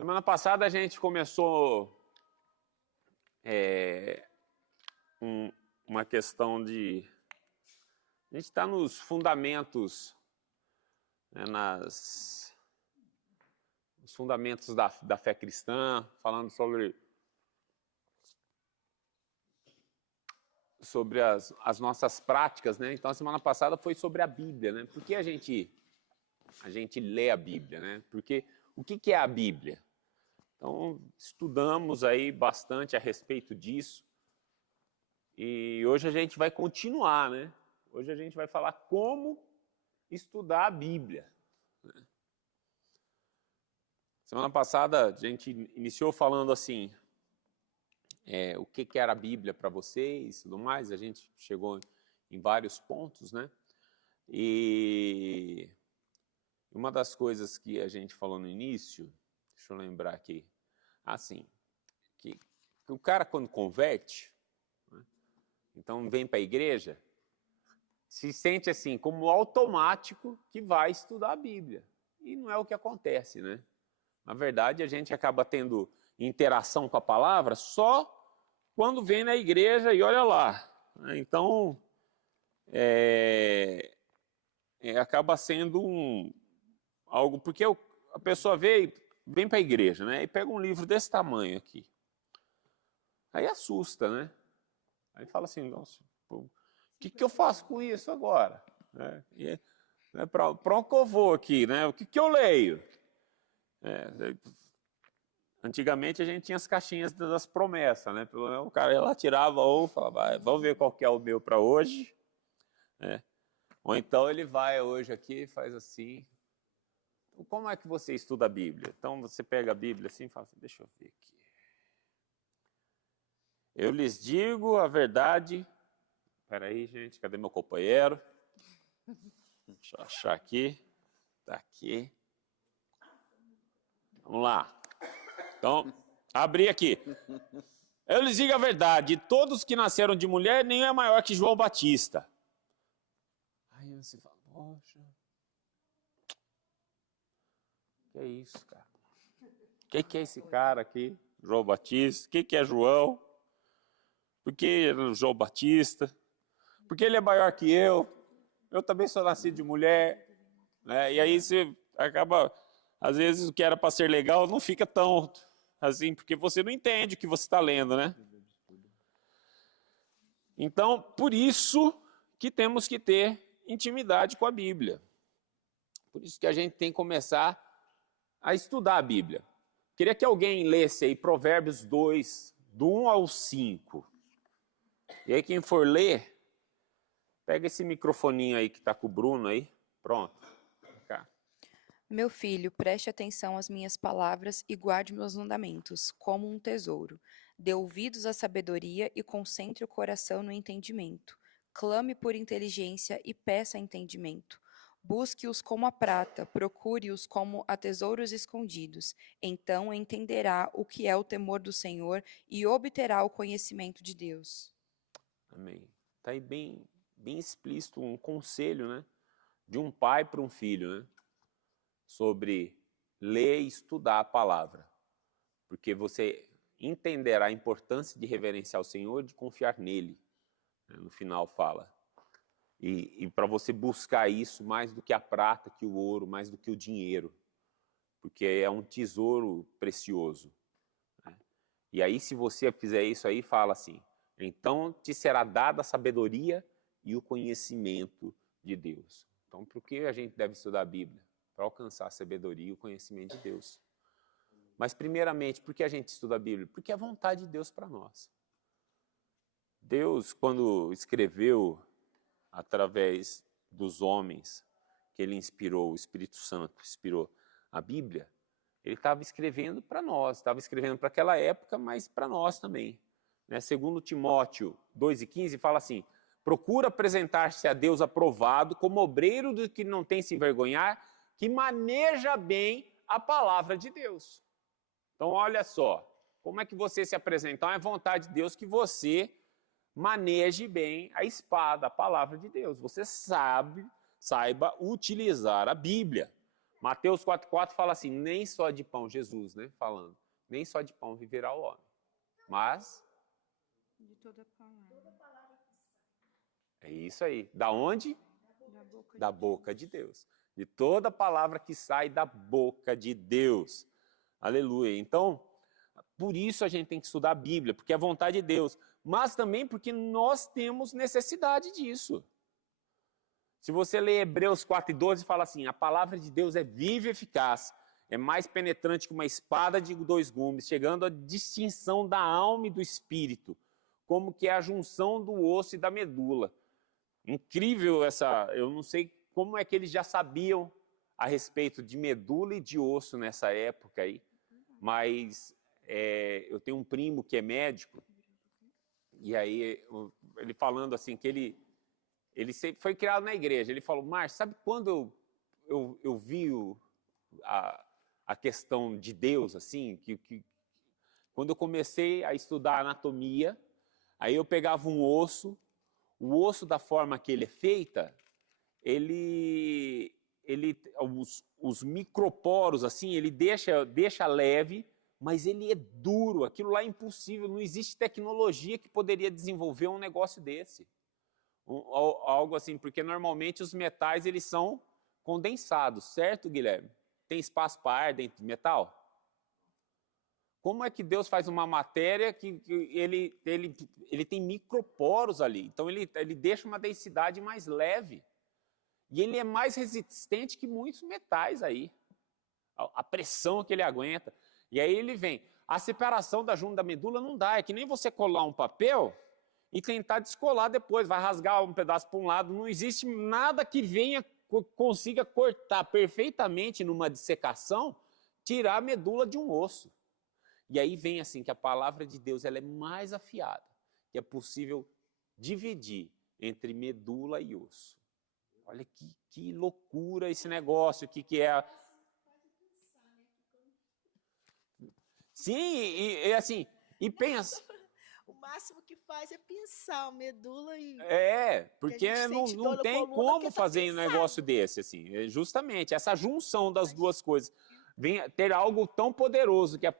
Semana passada a gente começou uma questão de... A gente está nos fundamentos, né, os fundamentos da fé cristã, falando sobre as nossas práticas, né? Então a semana passada foi sobre a Bíblia, né? Por que a gente lê a Bíblia, né? Porque o que é a Bíblia? Então estudamos aí bastante a respeito disso e hoje a gente vai continuar, né? Hoje a gente vai falar como estudar a Bíblia. Semana passada a gente iniciou falando assim, o que era a Bíblia para vocês e tudo mais, a gente chegou em vários pontos, né? E uma das coisas que a gente falou no início, deixa eu lembrar aqui, assim, que o cara quando converte, né, então vem para a igreja, se sente assim, como automático que vai estudar a Bíblia. E não é o que acontece, né? Na verdade, a gente acaba tendo interação com a palavra só quando vem na igreja e olha lá. Então, acaba sendo algo... Porque a pessoa vem para a igreja, né? E pega um livro desse tamanho aqui. Aí assusta, né? Aí fala assim, nossa, o que eu faço com isso agora? Para onde que eu vou aqui, né? O que eu leio? Antigamente a gente tinha as caixinhas das promessas, né? Pelo menos o cara ia lá, tirava ou falava, vamos ver qual que é o meu para hoje. Ou então ele vai hoje aqui e faz assim. Como é que você estuda a Bíblia? Então você pega a Bíblia assim e fala assim, deixa eu ver aqui. Eu lhes digo a verdade. Espera aí, gente, cadê meu companheiro? Deixa eu achar aqui. Tá aqui. Vamos lá. Então, abri aqui. Eu lhes digo a verdade, todos que nasceram de mulher, nenhum é maior que João Batista. Aí você fala, poxa, que é isso, cara? O que é esse cara aqui, João Batista? O que é João? Por que João Batista? Porque ele é maior que eu também sou nascido de mulher, né? E aí você acaba, às vezes o que era para ser legal não fica tão assim, porque você não entende o que você está lendo, né? Então, por isso que temos que ter intimidade com a Bíblia. Por isso que a gente tem que começar a estudar a Bíblia. Queria que alguém lesse aí Provérbios 2, do 1 ao 5. E aí quem for ler, pega esse microfoninho aí que está com o Bruno aí. Pronto. Cá. Meu filho, preste atenção às minhas palavras e guarde meus mandamentos, como um tesouro. Dê ouvidos à sabedoria e concentre o coração no entendimento. Clame por inteligência e peça entendimento. Busque-os como a prata, procure-os como a tesouros escondidos. Então entenderá o que é o temor do Senhor e obterá o conhecimento de Deus. Amém. Está aí bem explícito um conselho, né, de um pai para um filho, né, sobre ler e estudar a palavra. Porque você entenderá a importância de reverenciar o Senhor, de confiar nele. No final fala. E para você buscar isso mais do que a prata, que o ouro, mais do que o dinheiro. Porque é um tesouro precioso. E aí se você fizer isso aí, fala assim, então te será dada a sabedoria e o conhecimento de Deus. Então por que a gente deve estudar a Bíblia? Para alcançar a sabedoria e o conhecimento de Deus. Mas primeiramente, por que a gente estuda a Bíblia? Porque é a vontade de Deus para nós. Deus, quando escreveu através dos homens que ele inspirou, o Espírito Santo inspirou a Bíblia, ele estava escrevendo para nós, estava escrevendo para aquela época, mas para nós também. Segundo Timóteo 2,15 fala assim, procura apresentar-se a Deus aprovado como obreiro do que não tem se envergonhar, que maneja bem a palavra de Deus. Então olha só, como é que você se apresenta? Então é vontade de Deus que você maneje bem a espada, a palavra de Deus. Você saiba utilizar a Bíblia. Mateus 4,4 fala assim, nem só de pão, Jesus, né, falando, nem só de pão viverá o homem, mas... De toda palavra. É isso aí. Da onde? Da boca de Deus. De toda palavra que sai da boca de Deus. Aleluia. Então, por isso a gente tem que estudar a Bíblia, porque é a vontade de Deus, mas também porque nós temos necessidade disso. Se você ler Hebreus 4:12, fala assim, a palavra de Deus é viva e eficaz, é mais penetrante que uma espada de 2 gumes, chegando à distinção da alma e do espírito, como que é a junção do osso e da medula. Incrível essa, eu não sei como é que eles já sabiam a respeito de medula e de osso nessa época aí, mas eu tenho um primo que é médico, e aí ele falando assim, que ele sempre foi criado na igreja, ele falou, Márcio, sabe quando eu vi a questão de Deus, assim, que quando eu comecei a estudar anatomia, aí eu pegava um osso, o osso da forma que ele é feita, os microporos, assim, ele deixa leve, mas ele é duro, aquilo lá é impossível, não existe tecnologia que poderia desenvolver um negócio desse. Algo assim, porque normalmente os metais, eles são condensados, certo, Guilherme? Tem espaço para ar dentro de metal? Como é que Deus faz uma matéria que ele tem microporos ali? Então ele deixa uma densidade mais leve. E ele é mais resistente que muitos metais aí. A pressão que ele aguenta. E aí ele vem. A separação da junta da medula não dá. É que nem você colar um papel e tentar descolar depois. Vai rasgar um pedaço para um lado. Não existe nada que consiga cortar perfeitamente numa dissecação, tirar a medula de um osso. E aí vem assim, que a palavra de Deus ela é mais afiada, que é possível dividir entre medula e osso. Olha que loucura esse negócio, que é... Sim, e assim, e pensa... O máximo que faz é pensar a medula e... porque não tem como fazer um negócio desse, assim, justamente, essa junção das duas coisas. Ter algo tão poderoso que é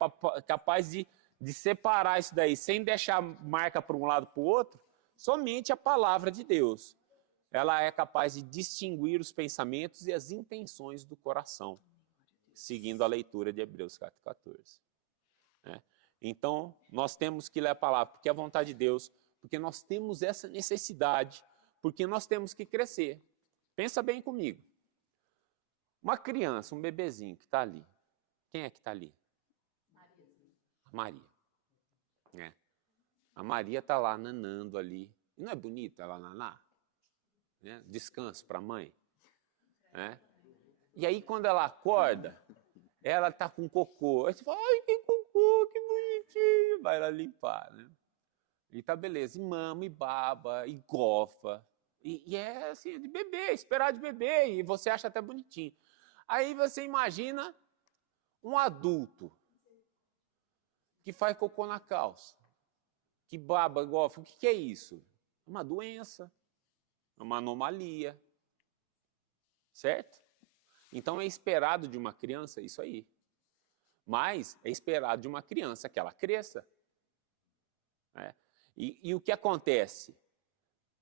capaz de separar isso daí, sem deixar marca para um lado para o outro, somente a palavra de Deus. Ela é capaz de distinguir os pensamentos e as intenções do coração, seguindo a leitura de Hebreus 4:14. Então, nós temos que ler a palavra, porque é a vontade de Deus, porque nós temos essa necessidade, porque nós temos que crescer. Pensa bem comigo. Uma criança, um bebezinho que está ali. Quem é que está ali? Maria. A Maria está lá nanando ali. E não é bonito ela nanar? Descanso para a mãe. E aí, quando ela acorda, ela está com cocô. Aí você fala, ai, que cocô, que bonitinho. Vai lá limpar, né? E tá beleza. E mama, e baba, e gofa. E é assim, de bebê, esperar de bebê. E você acha até bonitinho. Aí você imagina um adulto que faz cocô na calça, que baba, gofa. O que é isso? É uma doença, é uma anomalia. Certo? Então é esperado de uma criança isso aí. Mas é esperado de uma criança que ela cresça. E o que acontece?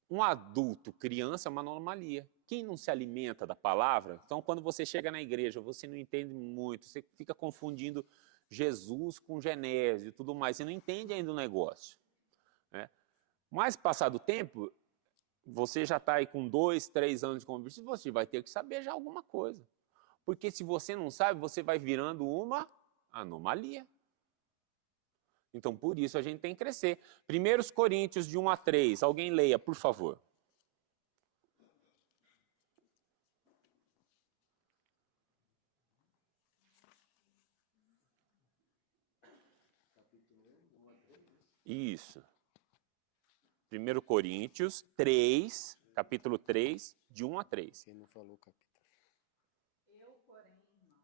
Um adulto, criança, é uma anomalia. Quem não se alimenta da palavra, então quando você chega na igreja, você não entende muito, você fica confundindo Jesus com Genésio e tudo mais, você não entende ainda o negócio. Mas, passado o tempo, você já está aí com 2, 3 anos de conversão, você vai ter que saber já alguma coisa. Porque se você não sabe, você vai virando uma anomalia. Então, por isso, a gente tem que crescer. 1 Coríntios, de 1-3. Alguém leia, por favor. Isso. 1 Coríntios 3, capítulo 3, de 1-3. Quem não falou capítulo? Eu, porém, irmãos,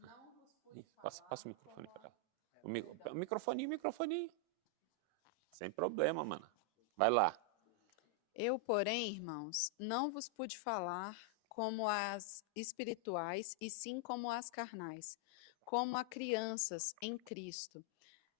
não vos pude Passa o microfone para ela. O microfoninho. Sem problema, mana. Vai lá. Eu, porém, irmãos, não vos pude falar como as espirituais, e sim como as carnais, como a crianças em Cristo.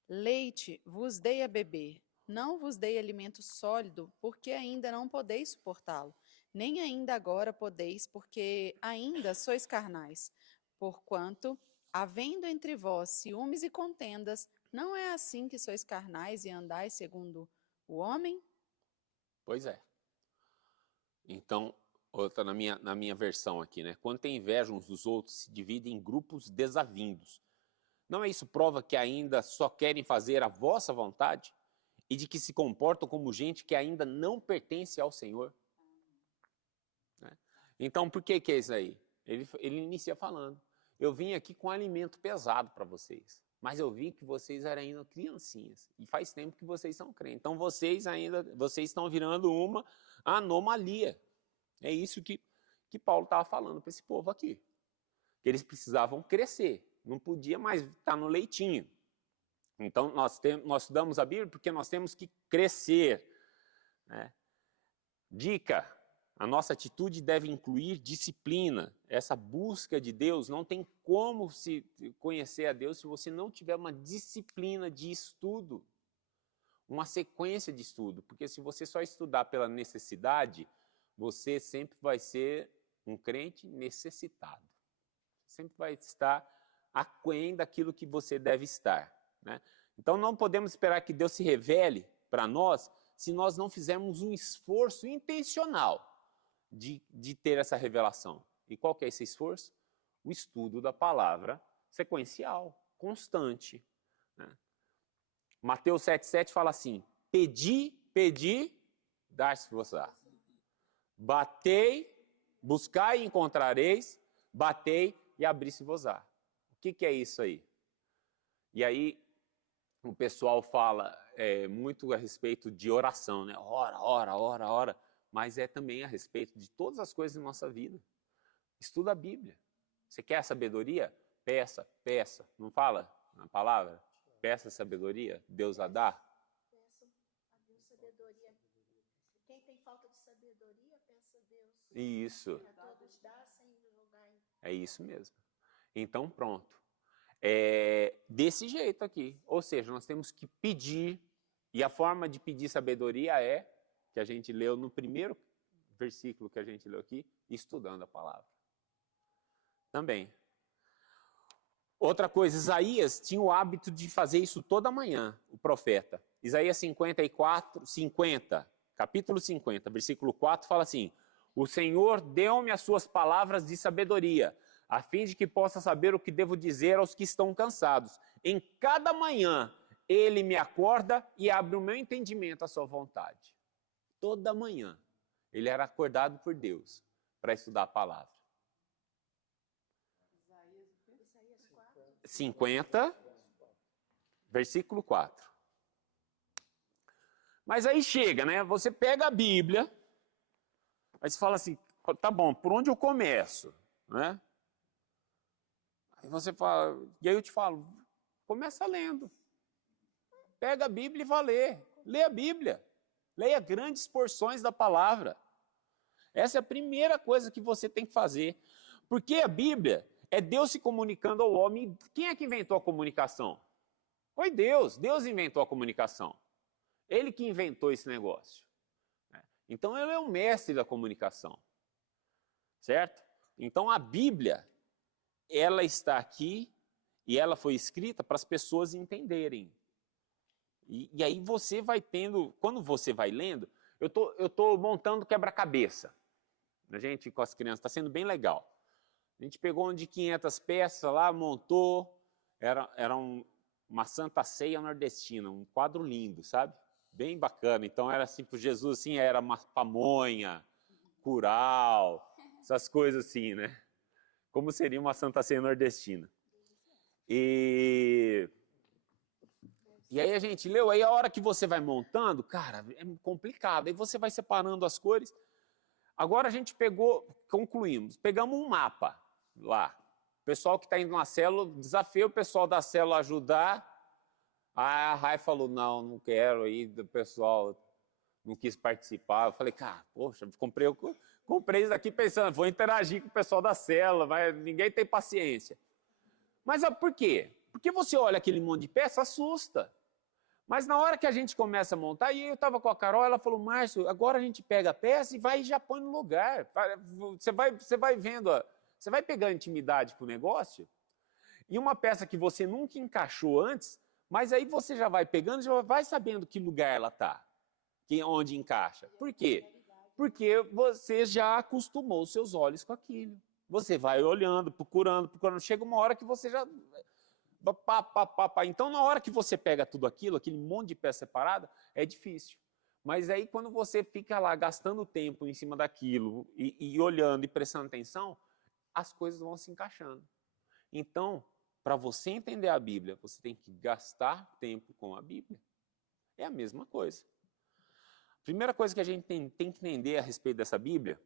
Leite vos dei a beber, não vos dei alimento sólido, porque ainda não podeis suportá-lo, nem ainda agora podeis, porque ainda sois carnais. Porquanto, havendo entre vós ciúmes e contendas, não é assim que sois carnais e andais segundo o homem? Pois é. Então, outra na minha versão aqui, né? Quando tem inveja uns dos outros, se dividem em grupos desavindos. Não é isso prova que ainda só querem fazer a vossa vontade? E de que se comportam como gente que ainda não pertence ao Senhor? Né? Então, por que é isso aí? Ele inicia falando. Eu vim aqui com alimento pesado para vocês. Mas eu vi que vocês eram ainda criancinhas. E faz tempo que vocês são crentes. Então, vocês estão virando uma anomalia. É isso que Paulo estava falando para esse povo aqui. Que eles precisavam crescer. Não podia mais estar no leitinho. Então, nós estudamos a Bíblia porque nós temos que crescer. Né? Dica: a nossa atitude deve incluir disciplina. Essa busca de Deus, não tem como se conhecer a Deus se você não tiver uma disciplina de estudo. Uma sequência de estudo. Porque se você só estudar pela necessidade, você sempre vai ser um crente necessitado. Sempre vai estar aquém daquilo que você deve estar. Né? Então não podemos esperar que Deus se revele para nós se nós não fizermos um esforço intencional de ter essa revelação. E qual que é esse esforço? O estudo da palavra sequencial, constante. Né? Mateus 7,7 fala assim: pedi, dar-se-vos-á. Batei, buscai e encontrareis, batei e abri-se-vos-á. O que é isso aí? E aí o pessoal fala muito a respeito de oração, né? Ora, mas é também a respeito de todas as coisas da nossa vida. Estuda a Bíblia. Você quer sabedoria? Peça. Não fala na palavra? Peça sabedoria, Deus a dá. Peça a Deus sabedoria. Quem tem falta de sabedoria, peça a Deus. Isso. A todos dá sem julgar. É isso mesmo. Então, pronto. Desse jeito aqui. Ou seja, nós temos que pedir, e a forma de pedir sabedoria é, que a gente leu no primeiro versículo que a gente leu aqui, estudando a palavra. Também. Outra coisa, Isaías tinha o hábito de fazer isso toda manhã, o profeta. Isaías 50, capítulo 50, versículo 4, fala assim: o Senhor deu-me as suas palavras de sabedoria, a fim de que possa saber o que devo dizer aos que estão cansados. Em cada manhã, ele me acorda e abre o meu entendimento à sua vontade. Toda manhã, ele era acordado por Deus para estudar a palavra. 50, versículo 4. Mas aí chega, né? Você pega a Bíblia, aí você fala assim, tá bom, por onde eu começo? Né? Aí você fala, e aí eu te falo, começa lendo. Pega a Bíblia e vá ler. Lê a Bíblia. Leia grandes porções da palavra. Essa é a primeira coisa que você tem que fazer. Porque a Bíblia é Deus se comunicando ao homem. Quem é que inventou a comunicação? Foi Deus. Deus inventou a comunicação. Ele que inventou esse negócio. Então, ele é o mestre da comunicação. Certo? Então, a Bíblia, ela está aqui e ela foi escrita para as pessoas entenderem. E aí você vai tendo, quando você vai lendo, eu tô montando quebra-cabeça. A gente, com as crianças, está sendo bem legal. A gente pegou de 500 peças lá, montou, era uma Santa Ceia nordestina, um quadro lindo, sabe? Bem bacana. Então era assim, para Jesus, assim, era uma pamonha, curau, essas coisas assim, né? Como seria uma Santa Ceia nordestina. E aí a gente leu, aí a hora que você vai montando, cara, é complicado. Aí você vai separando as cores. Agora a gente concluímos, pegamos um mapa lá. O pessoal que está indo na célula, desafio o pessoal da célula a ajudar. A Rai falou, não quero, aí o pessoal não quis participar. Eu falei, cara, poxa, Comprei isso aqui pensando, vou interagir com o pessoal da célula, ninguém tem paciência. Mas por quê? Porque você olha aquele monte de peça, assusta. Mas na hora que a gente começa a montar, e eu estava com a Carol, ela falou, Márcio, agora a gente pega a peça e vai e já põe no lugar. Você vai vendo, você vai pegando intimidade com o negócio, e uma peça que você nunca encaixou antes, mas aí você já vai pegando, já vai sabendo que lugar ela está, onde encaixa. Por quê? Porque você já acostumou os seus olhos com aquilo. Você vai olhando, procurando. Chega uma hora que você já... Então, na hora que você pega tudo aquilo, aquele monte de peça separada, é difícil. Mas aí, quando você fica lá gastando tempo em cima daquilo, e olhando e prestando atenção, as coisas vão se encaixando. Então, para você entender a Bíblia, você tem que gastar tempo com a Bíblia. É a mesma coisa. A primeira coisa que a gente tem que entender a respeito dessa Bíblia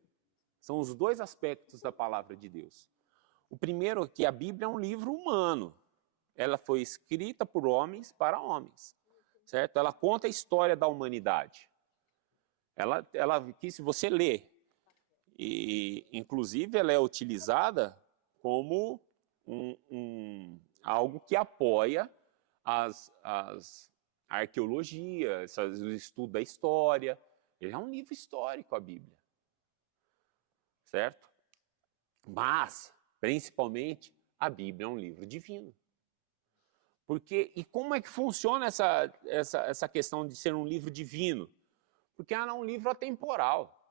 são os dois aspectos da palavra de Deus. O primeiro é que a Bíblia é um livro humano. Ela foi escrita por homens para homens, certo? Ela conta a história da humanidade. Que se você lê, e inclusive ela é utilizada como algo que apoia a arqueologia, o estudo da história. Ele é um livro histórico, a Bíblia, certo? Mas, principalmente, a Bíblia é um livro divino. E como é que funciona essa questão de ser um livro divino? Porque ela é um livro atemporal.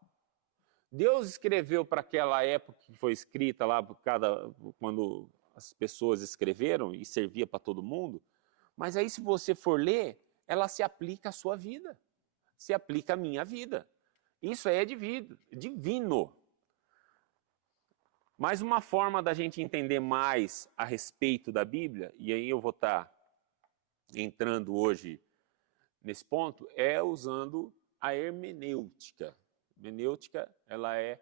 Deus escreveu para aquela época que foi escrita lá, quando as pessoas escreveram e servia para todo mundo, mas aí se você for ler, ela se aplica à sua vida, se aplica à minha vida. Isso é divino. Mas uma forma da gente entender mais a respeito da Bíblia, e aí eu vou estar entrando hoje nesse ponto, é usando a hermenêutica. Hermenêutica, ela é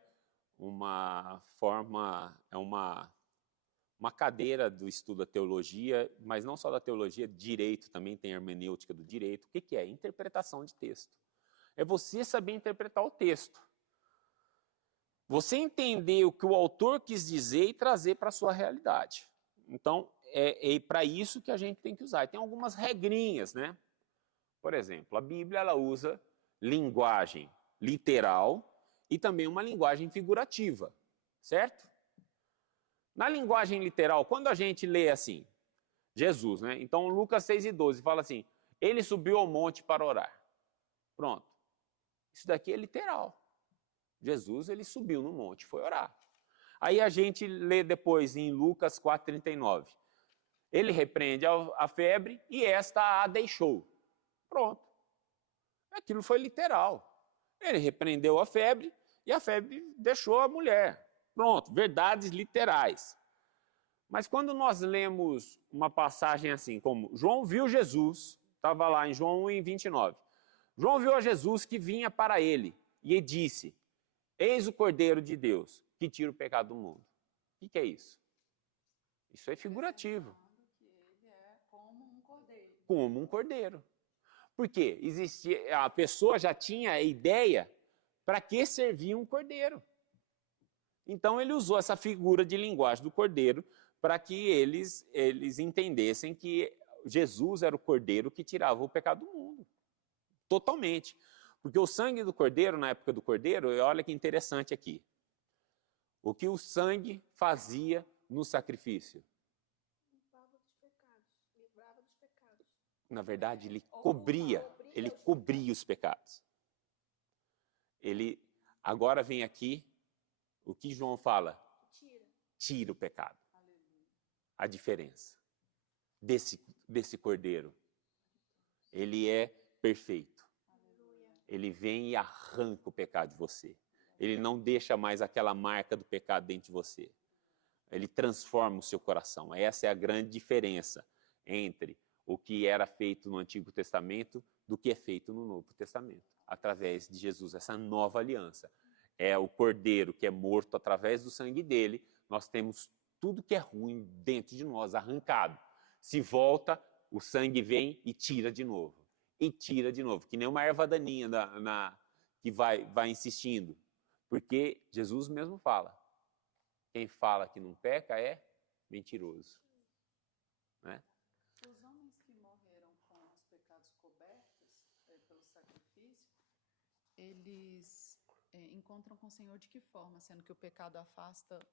uma cadeira do estudo da teologia, mas não só da teologia, direito também tem hermenêutica do direito. O que é? Interpretação de texto. É você saber interpretar o texto. Você entender o que o autor quis dizer e trazer para a sua realidade. Então, é para isso que a gente tem que usar. E tem algumas regrinhas, né? Por exemplo, a Bíblia ela usa linguagem literal e também uma linguagem figurativa, certo? Na linguagem literal, quando a gente lê assim, Jesus, né? Então, Lucas 6:12 fala assim, ele subiu ao monte para orar. Pronto. Isso daqui é literal. Jesus, ele subiu no monte e foi orar. Aí a gente lê depois em Lucas 4:39. Ele repreende a febre e esta a deixou. Pronto. Aquilo foi literal. Ele repreendeu a febre e a febre deixou a mulher. Pronto, verdades literais. Mas quando nós lemos uma passagem assim, como João viu Jesus, estava lá em João 1:29. João viu a Jesus que vinha para ele e disse, eis o Cordeiro de Deus que tira o pecado do mundo. O que é isso? Isso é figurativo. Que ele é como um cordeiro. Como um cordeiro. Porque a pessoa já tinha a ideia para que servia um cordeiro. Então ele usou essa figura de linguagem do cordeiro para que eles entendessem que Jesus era o cordeiro que tirava o pecado do mundo. Totalmente. Porque o sangue do cordeiro, na época do cordeiro, olha que interessante aqui. O que o sangue fazia no sacrifício? Limpava dos pecados, livrava dos pecados. Na verdade, ele cobria os pecados. Agora vem aqui, o que João fala? Tira o pecado. A diferença desse cordeiro. Ele é perfeito. Ele vem e arranca o pecado de você. Ele não deixa mais aquela marca do pecado dentro de você. Ele transforma o seu coração. Essa é a grande diferença entre o que era feito no Antigo Testamento do que é feito no Novo Testamento, através de Jesus, essa nova aliança. É o cordeiro que é morto através do sangue dele, nós temos tudo que é ruim dentro de nós, arrancado. Se volta, o sangue vem e tira de novo. E tira de novo, que nem uma erva daninha que vai insistindo. Porque Jesus mesmo fala, quem fala que não peca é mentiroso. Né? Os homens que morreram com os pecados cobertos pelo sacrifício, eles encontram com o Senhor de que forma? Sendo que o pecado afasta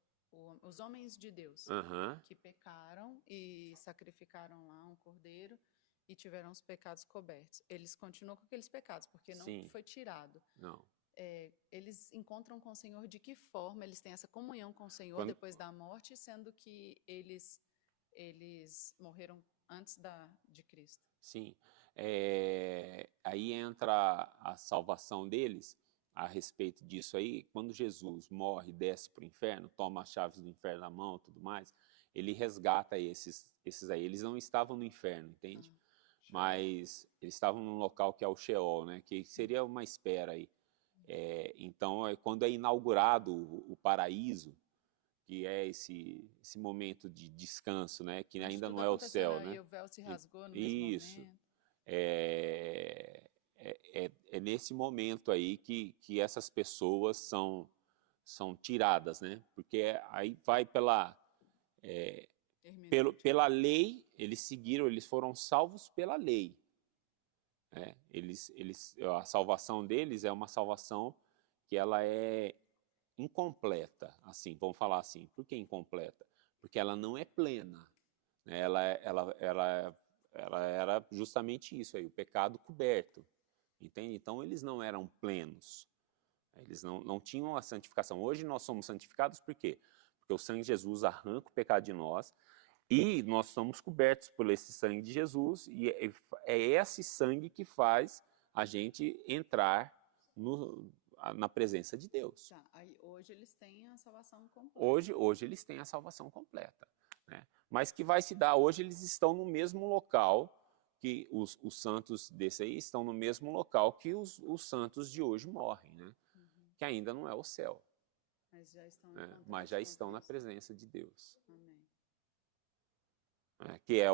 os homens de Deus, que pecaram e sacrificaram lá um cordeiro e tiveram os pecados cobertos. Eles continuam com aqueles pecados, porque não Sim. foi tirado. Não. Eles encontram com o Senhor de que forma? Eles têm essa comunhão com o Senhor depois da morte, sendo que eles morreram antes de Cristo. Sim. Aí entra a salvação deles a respeito disso aí. Quando Jesus morre, desce para o inferno, toma as chaves do inferno na mão, tudo mais, ele resgata esses aí. Eles não estavam no inferno, entende? Mas eles estavam num local que é o Sheol, né? Que seria uma espera aí. Então, quando é inaugurado o paraíso, que é esse momento de descanso, né? Que ainda não é o céu, né? E o véu se rasgou no mesmo momento. É nesse momento aí que essas pessoas são tiradas, né? Porque aí vai pela lei, eles foram salvos pela lei. A salvação deles é uma salvação que ela é incompleta, assim, vamos falar assim. Por que incompleta? Porque ela não é plena. Né? Ela era justamente isso aí, o pecado coberto. Entende? Então, eles não eram plenos. Eles não tinham a santificação. Hoje nós somos santificados por quê? Porque o sangue de Jesus arranca o pecado de nós e nós somos cobertos por esse sangue de Jesus, e é esse sangue que faz a gente entrar na presença de Deus. Tá, aí hoje eles têm a salvação completa. Hoje eles têm a salvação completa. Né? Mas que vai se dar, hoje eles estão no mesmo local que os santos desse aí estão no mesmo local que os santos de hoje morrem, né? Que ainda não é o céu. Mas já estão na presença de Deus. Amém. Que é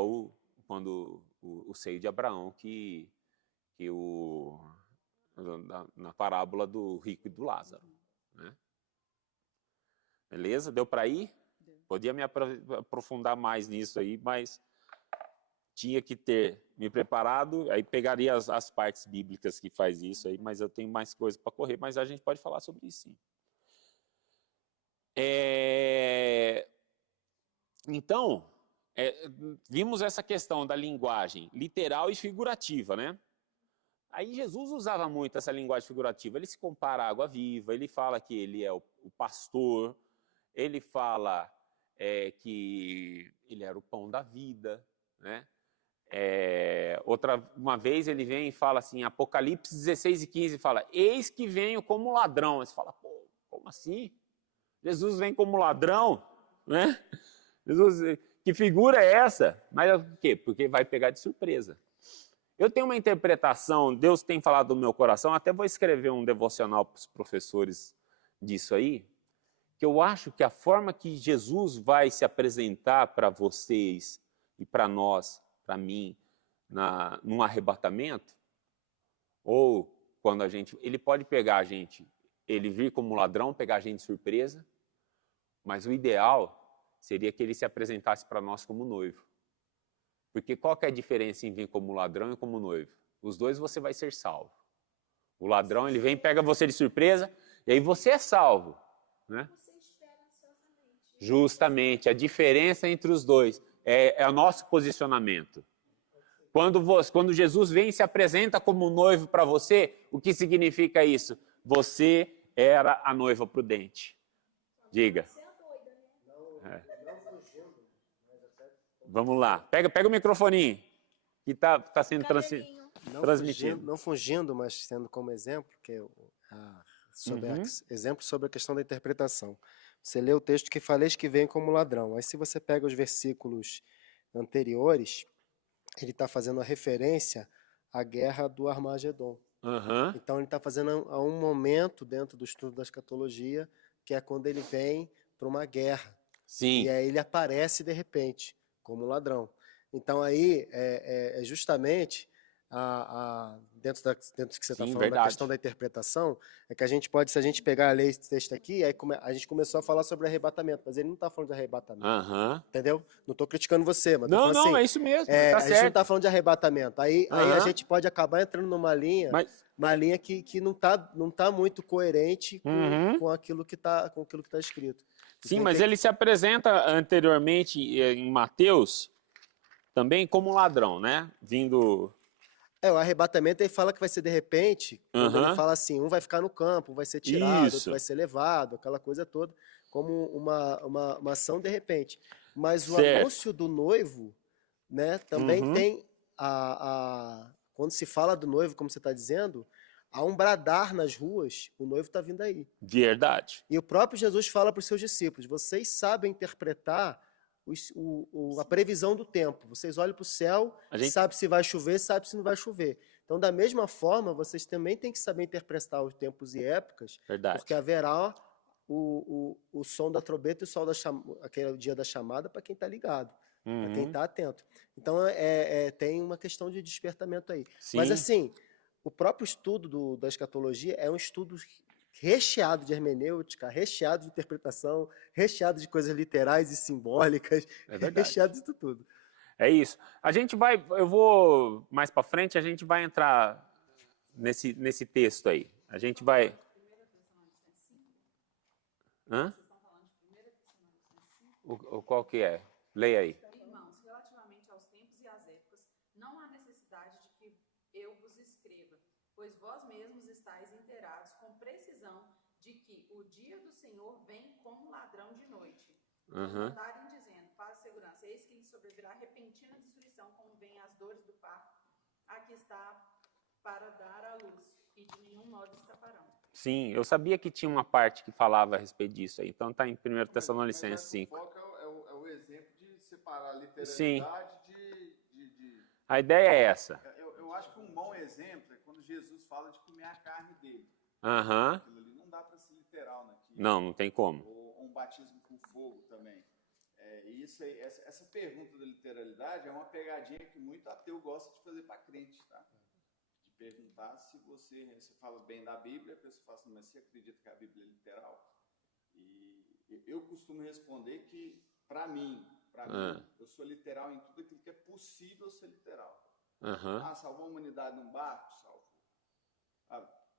quando o seio de Abraão, na parábola do rico e do Lázaro. Né? Beleza? Deu para ir? Deu. Podia me aprofundar mais nisso aí, mas tinha que ter me preparado, aí pegaria as partes bíblicas que faz isso aí, mas eu tenho mais coisas para correr, mas a gente pode falar sobre isso sim. Então, vimos essa questão da linguagem literal e figurativa, né? Aí Jesus usava muito essa linguagem figurativa, ele se compara à água viva, ele fala que ele é o pastor, ele fala que ele era o pão da vida, né? Uma vez ele vem e fala assim, Apocalipse 16:15, fala, eis que venho como ladrão. Aí você fala, pô, como assim? Jesus vem como ladrão, né? Jesus, que figura é essa? Mas por quê? Porque vai pegar de surpresa. Eu tenho uma interpretação, Deus tem falado no meu coração, até vou escrever um devocional para os professores disso aí, que eu acho que a forma que Jesus vai se apresentar para vocês e para nós, para mim, num arrebatamento, ou quando ele pode pegar a gente, ele vir como ladrão, pegar a gente de surpresa, mas o ideal seria que ele se apresentasse para nós como noivo. Porque qual que é a diferença em vir como ladrão e como noivo? Os dois você vai ser salvo. O ladrão, ele vem, pega você de surpresa, e aí você é salvo. Né? Você espera ansiosamente. Justamente, a diferença entre os dois é o nosso posicionamento. Quando Jesus vem e se apresenta como noivo para você, o que significa isso? Você era a noiva prudente. Diga. Você é doida, né? Vamos lá. Pega o microfoninho que está sendo transmitido. Não fugindo, mas sendo como exemplo, que exemplo sobre a questão da interpretação. Você lê o texto que faleis que vem como ladrão. Aí se você pega os versículos anteriores, ele está fazendo a referência à guerra do Armagedon. Então ele está fazendo a um momento dentro do estudo da escatologia, que é quando ele vem para uma guerra. Sim. E aí ele aparece de repente, como ladrão. Então aí é justamente dentro do que você está Sim, falando, verdade. a questão da interpretação, é que a gente pode, se a gente pegar a ler esse texto aqui, aí a gente começou a falar sobre arrebatamento, mas ele não está falando de arrebatamento, Aham. entendeu? Não estou criticando você, mas estou Não, falando não, assim, é isso mesmo, tá a gente não certo. está falando de arrebatamento. Aí a Aham. gente pode acabar entrando numa linha, Mas, que não tá muito coerente Uhum. com aquilo que está escrito. sim, Porque mas tem- ele se apresenta anteriormente em Mateus também como ladrão, né? Vindo... o arrebatamento ele fala que vai ser de repente, quando ele Aham. fala assim, um vai ficar no campo, um vai ser tirado, Isso. outro vai ser levado, aquela coisa toda, como uma ação de repente. Mas o Certo. anúncio do noivo, né, também Uhum. tem quando se fala do noivo, como você está dizendo, há um bradar nas ruas, o noivo está vindo aí. Verdade. E o próprio Jesus fala para os seus discípulos, vocês sabem interpretar a previsão do tempo. Vocês olham para o céu, A gente- sabe se vai chover, sabe se não vai chover. Então, da mesma forma, vocês também têm que saber interpretar os tempos e épocas, Verdade. porque haverá o som da trombeta e o sol aquele dia da chamada para quem está ligado, para quem Uhum. está atento. Então, tem uma questão de despertamento aí. Sim. Mas, assim, o próprio estudo da escatologia é um estudo recheado de hermenêutica, recheado de interpretação, recheado de coisas literais e simbólicas, É verdade. recheado de tudo. É isso. Eu vou, mais para frente, a gente vai entrar nesse texto aí. A gente vai... Hã? Qual que é? Leia aí. Irmãos, relativamente aos tempos e às épocas, não há necessidade de que eu vos escreva, pois vós mesmos estáis inteirados com precisão de que o dia do Senhor vem como ladrão de noite. Uhum. Andarem dizendo, paz e segurança, eis que lhes sobrevirá repentina destruição, como vêm as dores do parto. Aqui está para dar à luz, e de nenhum modo escaparão. Sim, eu sabia que tinha uma parte que falava a respeito disso aí. Então está em 1 Tessalonicenses 5. O foco é o exemplo de separar a literalidade Sim. de... A ideia é essa. Eu acho que um bom exemplo é quando Jesus fala de comer a carne dele. Aham. Aquilo ali não dá para ser literal, né? Não tem como. Ou um batismo com fogo também. Essa pergunta da literalidade é uma pegadinha que muito ateu gosta de fazer para crente, tá? De perguntar se você fala bem da Bíblia, a pessoa fala assim, mas você acredita que a Bíblia é literal? E eu costumo responder que, para mim, eu sou literal em tudo aquilo que é possível ser literal. Aham. Salvou a humanidade num barco? Salvou.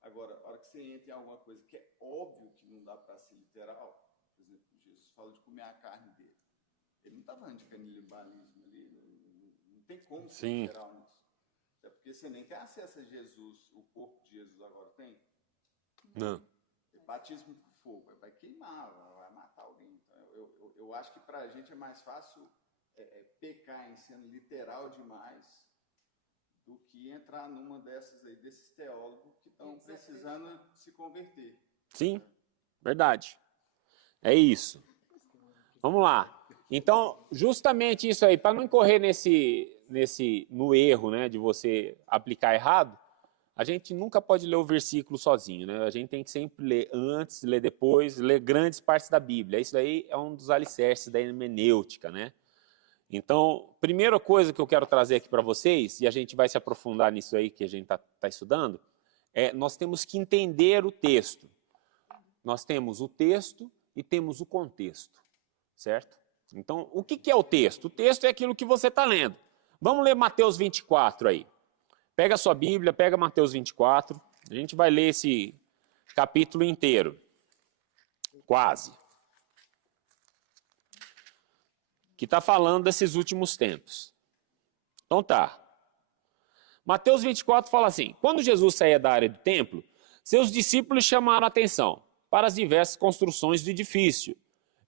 Agora, a hora que você entra em alguma coisa que é óbvio que não dá para ser literal, por exemplo, Jesus fala de comer a carne dele. Ele não está falando de canibalismo ali, não tem como ser Sim. literal nisso. É porque você nem tem acesso a Jesus, o corpo de Jesus agora tem. Não. Batismo com fogo, vai queimar, vai matar alguém. Então, eu acho que para a gente é mais fácil pecar em sendo literal demais do que entrar numa dessas aí, desses teólogos que estão precisando se converter. Sim, verdade. É isso. Vamos lá. Então, justamente isso aí, para não incorrer no erro, né, de você aplicar errado, a gente nunca pode ler o versículo sozinho, né? A gente tem que sempre ler antes, ler depois, ler grandes partes da Bíblia. Isso daí é um dos alicerces da hermenêutica, né? Então, primeira coisa que eu quero trazer aqui para vocês, e a gente vai se aprofundar nisso aí que a gente está estudando, nós temos que entender o texto. Nós temos o texto e temos o contexto, certo? Então, o que é o texto? O texto é aquilo que você está lendo. Vamos ler Mateus 24 aí. Pega a sua Bíblia, pega Mateus 24, a gente vai ler esse capítulo inteiro. Quase. Que está falando desses últimos tempos. Então tá. Mateus 24 fala assim, quando Jesus saía da área do templo, seus discípulos chamaram a atenção para as diversas construções do edifício.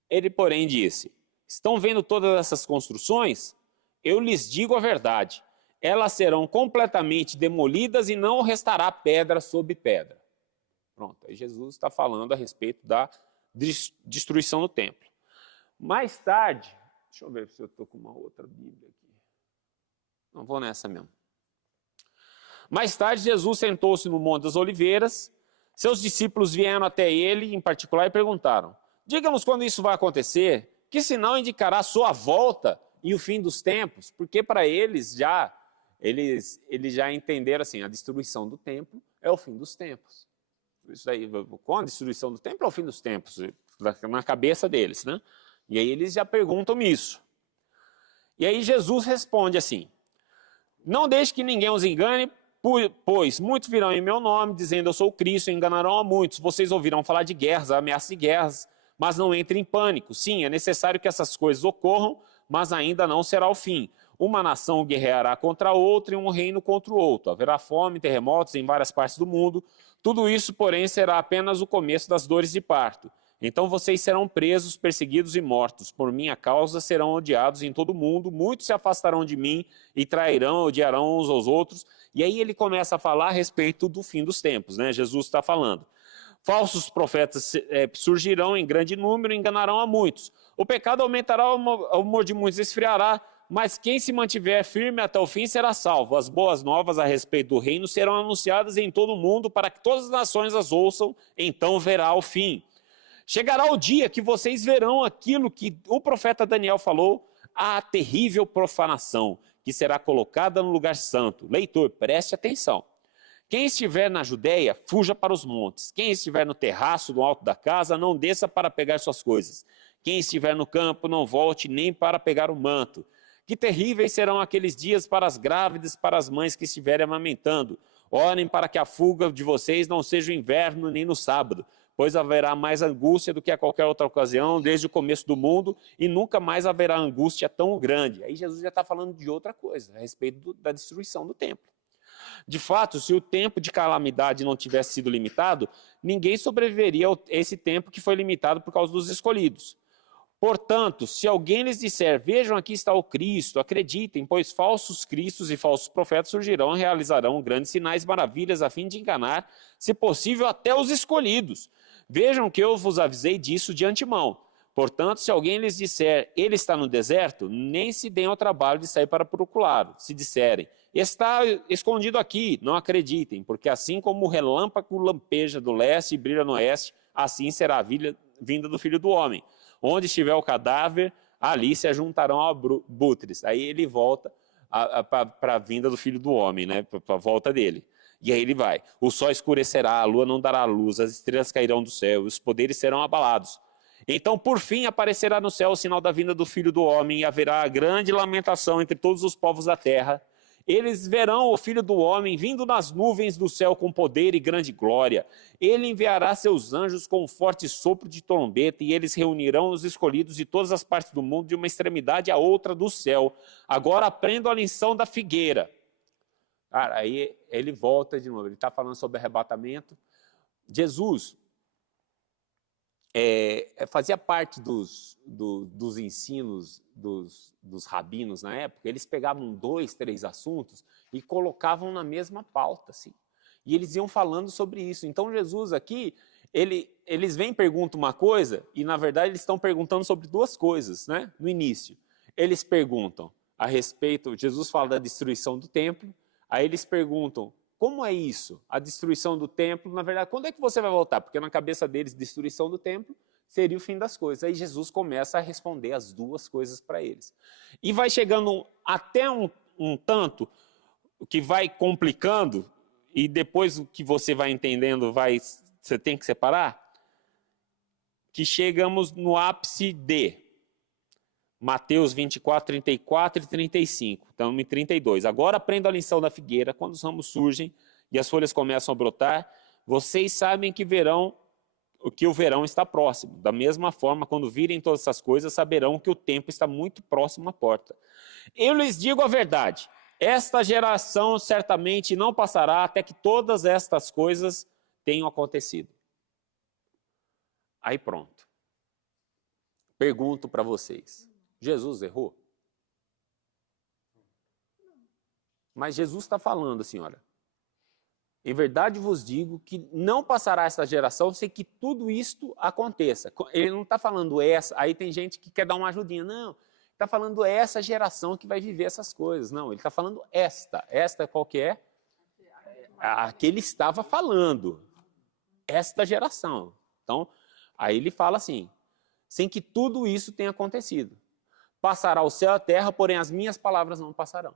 Ele, porém, disse, estão vendo todas essas construções? Eu lhes digo a verdade. Elas serão completamente demolidas e não restará pedra sobre pedra. Pronto, aí Jesus está falando a respeito da destruição do templo. Mais tarde, deixa eu ver se eu estou com uma outra Bíblia aqui. Não vou nessa mesmo. Mais tarde, Jesus sentou-se no Monte das Oliveiras. Seus discípulos vieram até ele, em particular, e perguntaram, diga-nos quando isso vai acontecer, que sinal indicará a sua volta e o fim dos tempos? Porque para eles já eles já entenderam assim, a destruição do templo é o fim dos tempos. Isso aí, com a destruição do templo é o fim dos tempos, na cabeça deles, né? E aí eles já perguntam isso. E aí Jesus responde assim, não deixe que ninguém os engane, pois muitos virão em meu nome, dizendo eu sou o Cristo, e enganarão a muitos. Vocês ouvirão falar de guerras, ameaças de guerras, mas não entrem em pânico. Sim, é necessário que essas coisas ocorram, mas ainda não será o fim. Uma nação guerreará contra a outra e um reino contra o outro. Haverá fome, terremotos em várias partes do mundo. Tudo isso, porém, será apenas o começo das dores de parto. Então vocês serão presos, perseguidos e mortos. Por minha causa serão odiados em todo o mundo. Muitos se afastarão de mim e trairão, odiarão uns aos outros. E aí ele começa a falar a respeito do fim dos tempos, né? Jesus está falando. Falsos profetas surgirão em grande número e enganarão a muitos. O pecado aumentará, o amor de muitos esfriará, mas quem se mantiver firme até o fim será salvo. As boas novas a respeito do reino serão anunciadas em todo o mundo para que todas as nações as ouçam, então verá o fim. Chegará o dia que vocês verão aquilo que o profeta Daniel falou, a terrível profanação, que será colocada no lugar santo. Leitor, preste atenção. Quem estiver na Judéia, fuja para os montes. Quem estiver no terraço, no alto da casa, não desça para pegar suas coisas. Quem estiver no campo, não volte nem para pegar o manto. Que terríveis serão aqueles dias para as grávidas, para as mães que estiverem amamentando. Orem para que a fuga de vocês não seja o inverno nem no sábado, pois haverá mais angústia do que a qualquer outra ocasião, desde o começo do mundo, e nunca mais haverá angústia tão grande. Aí Jesus já está falando de outra coisa, a respeito da destruição do templo. De fato, se o tempo de calamidade não tivesse sido limitado, ninguém sobreviveria a esse tempo que foi limitado por causa dos escolhidos. Portanto, se alguém lhes disser, vejam aqui está o Cristo, acreditem, pois falsos cristos e falsos profetas surgirão e realizarão grandes sinais e maravilhas a fim de enganar, se possível, até os escolhidos. Vejam que eu vos avisei disso de antemão. Portanto, se alguém lhes disser, ele está no deserto, nem se deem ao trabalho de sair para procurá-lo. Se disserem, está escondido aqui, não acreditem, porque assim como o relâmpago lampeja do leste e brilha no oeste, assim será a vinda do Filho do Homem. Onde estiver o cadáver, ali se ajuntarão abutres. Aí ele volta para a vinda do Filho do Homem, né? Para a volta dele. E aí ele vai. O sol escurecerá, a lua não dará luz, as estrelas cairão do céu, os poderes serão abalados. Então, por fim, aparecerá no céu o sinal da vinda do Filho do Homem e haverá grande lamentação entre todos os povos da terra. Eles verão o Filho do Homem vindo nas nuvens do céu com poder e grande glória. Ele enviará seus anjos com um forte sopro de trombeta e eles reunirão os escolhidos de todas as partes do mundo de uma extremidade à outra do céu. Agora aprendam a lição da figueira. Cara, aí ele volta de novo, ele está falando sobre arrebatamento. Jesus fazia parte dos ensinos dos rabinos na época. Eles pegavam 2, 3 assuntos e colocavam na mesma pauta, assim. E eles iam falando sobre isso. Então Jesus aqui, eles vêm e perguntam uma coisa e na verdade eles estão perguntando sobre 2 coisas, né? No início. Eles perguntam a respeito, Jesus fala da destruição do templo, aí eles perguntam, como é isso? A destruição do templo, na verdade, quando é que você vai voltar? Porque na cabeça deles, destruição do templo seria o fim das coisas. Aí Jesus começa a responder as 2 coisas para eles. E vai chegando até um tanto que vai complicando, e depois o que você vai entendendo, você tem que separar, que chegamos no ápice de Mateus 24, 34 e 35. Estamos em 32. Agora aprenda a lição da figueira. Quando os ramos surgem e as folhas começam a brotar, vocês sabem que o verão está próximo. Da mesma forma, quando virem todas essas coisas, saberão que o tempo está muito próximo à porta. Eu lhes digo a verdade. Esta geração certamente não passará até que todas estas coisas tenham acontecido. Aí pronto. Pergunto para vocês. Jesus errou? Mas Jesus está falando assim, olha, em verdade vos digo que não passará essa geração sem que tudo isto aconteça. Ele não está falando essa, aí tem gente que quer dar uma ajudinha, não, está falando essa geração que vai viver essas coisas. Não, ele está falando esta qual que é? A que ele estava falando, esta geração. Então, aí ele fala assim, sem que tudo isso tenha acontecido. Passará o céu e a terra, porém as minhas palavras não passarão.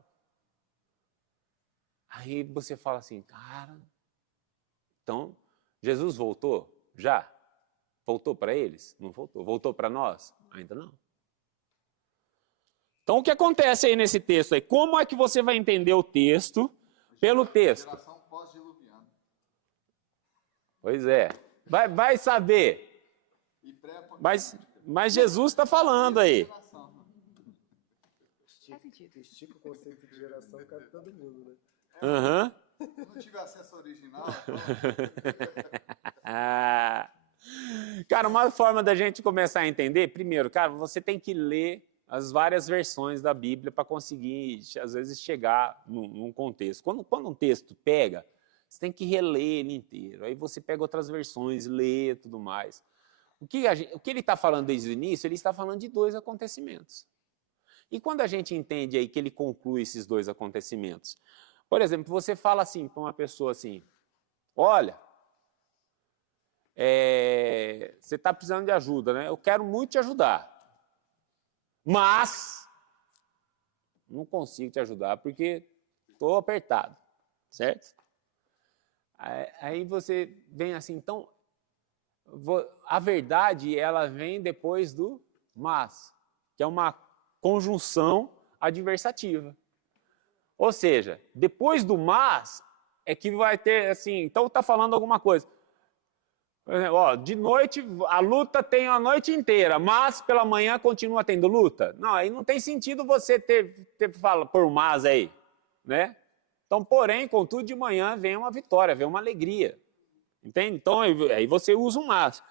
Aí você fala assim, cara, então Jesus voltou? Já? Voltou para eles? Não voltou. Voltou para nós? Ainda não. Então o que acontece aí nesse texto aí? Como é que você vai entender o texto pelo texto? Geração pós-diluviana. Pois é. Vai saber. E Mas Jesus está falando aí. Faz sentido. Estica o conceito de geração, cabe todo mundo, né? Aham. Não tive acesso original. Cara, uma forma da gente começar a entender, primeiro, cara, você tem que ler as várias versões da Bíblia para conseguir, às vezes, chegar num contexto. Quando um texto pega, você tem que reler ele inteiro. Aí você pega outras versões, lê e tudo mais. O que ele está falando desde o início, ele está falando de dois acontecimentos. E quando a gente entende aí que ele conclui esses dois acontecimentos, por exemplo, você fala assim para uma pessoa assim, olha, você está precisando de ajuda, né? Eu quero muito te ajudar, mas não consigo te ajudar porque estou apertado, certo? Aí você vem assim, então, a verdade, ela vem depois do mas, que é uma conjunção adversativa. Ou seja, depois do mas, é que vai ter, assim, então está falando alguma coisa. Por exemplo, ó, de noite, a luta tem a noite inteira, mas pela manhã continua tendo luta. Não, aí não tem sentido você ter fala por mas aí, né? Então, porém, contudo, de manhã vem uma vitória, vem uma alegria. Entende? Então, aí você usa um mas.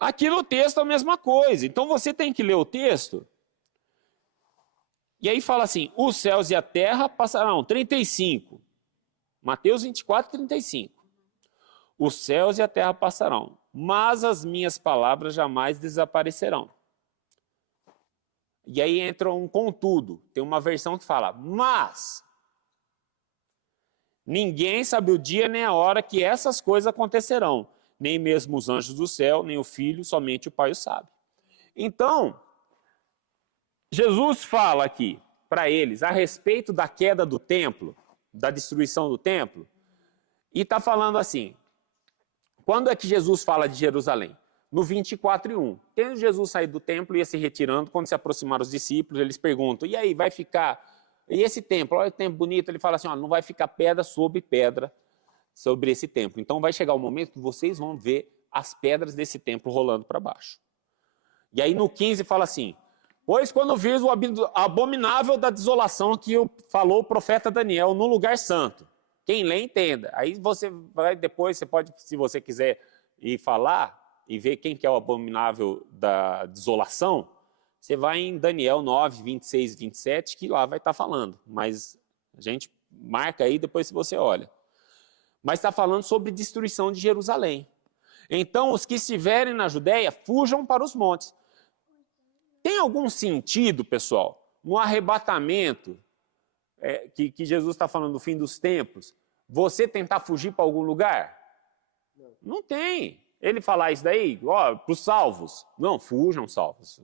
Aqui no texto é a mesma coisa. Então, você tem que ler o texto. E aí fala assim, os céus e a terra passarão. 35. Mateus 24, 35. Os céus e a terra passarão, mas as minhas palavras jamais desaparecerão. E aí entra um contudo. Tem uma versão que fala, mas ninguém sabe o dia nem a hora que essas coisas acontecerão. Nem mesmo os anjos do céu, nem o Filho, somente o Pai o sabe. Então, Jesus fala aqui para eles a respeito da queda do templo, da destruição do templo, e está falando assim, quando é que Jesus fala de Jerusalém? No 24:1. Tendo Jesus saído do templo e ia se retirando, quando se aproximaram os discípulos, eles perguntam, e aí, vai ficar... E esse templo, olha o templo bonito, ele fala assim, ó, não vai ficar pedra sobre pedra sobre esse templo. Então vai chegar o momento que vocês vão ver as pedras desse templo rolando para baixo. E aí no 15 fala assim, pois quando vires o abominável da desolação que falou o profeta Daniel no lugar santo. Quem lê, entenda. Aí você vai depois, você pode, se você quiser ir falar e ver quem que é o abominável da desolação, você vai em Daniel 9, 26 e 27, que lá vai estar falando. Mas a gente marca aí depois se você olha. Mas está falando sobre destruição de Jerusalém. Então, os que estiverem na Judéia, fujam para os montes. Tem algum sentido, pessoal, no arrebatamento que Jesus está falando do fim dos tempos, você tentar fugir para algum lugar? Não tem. Ele falar isso daí, ó, para os salvos. Não, fujam salvos.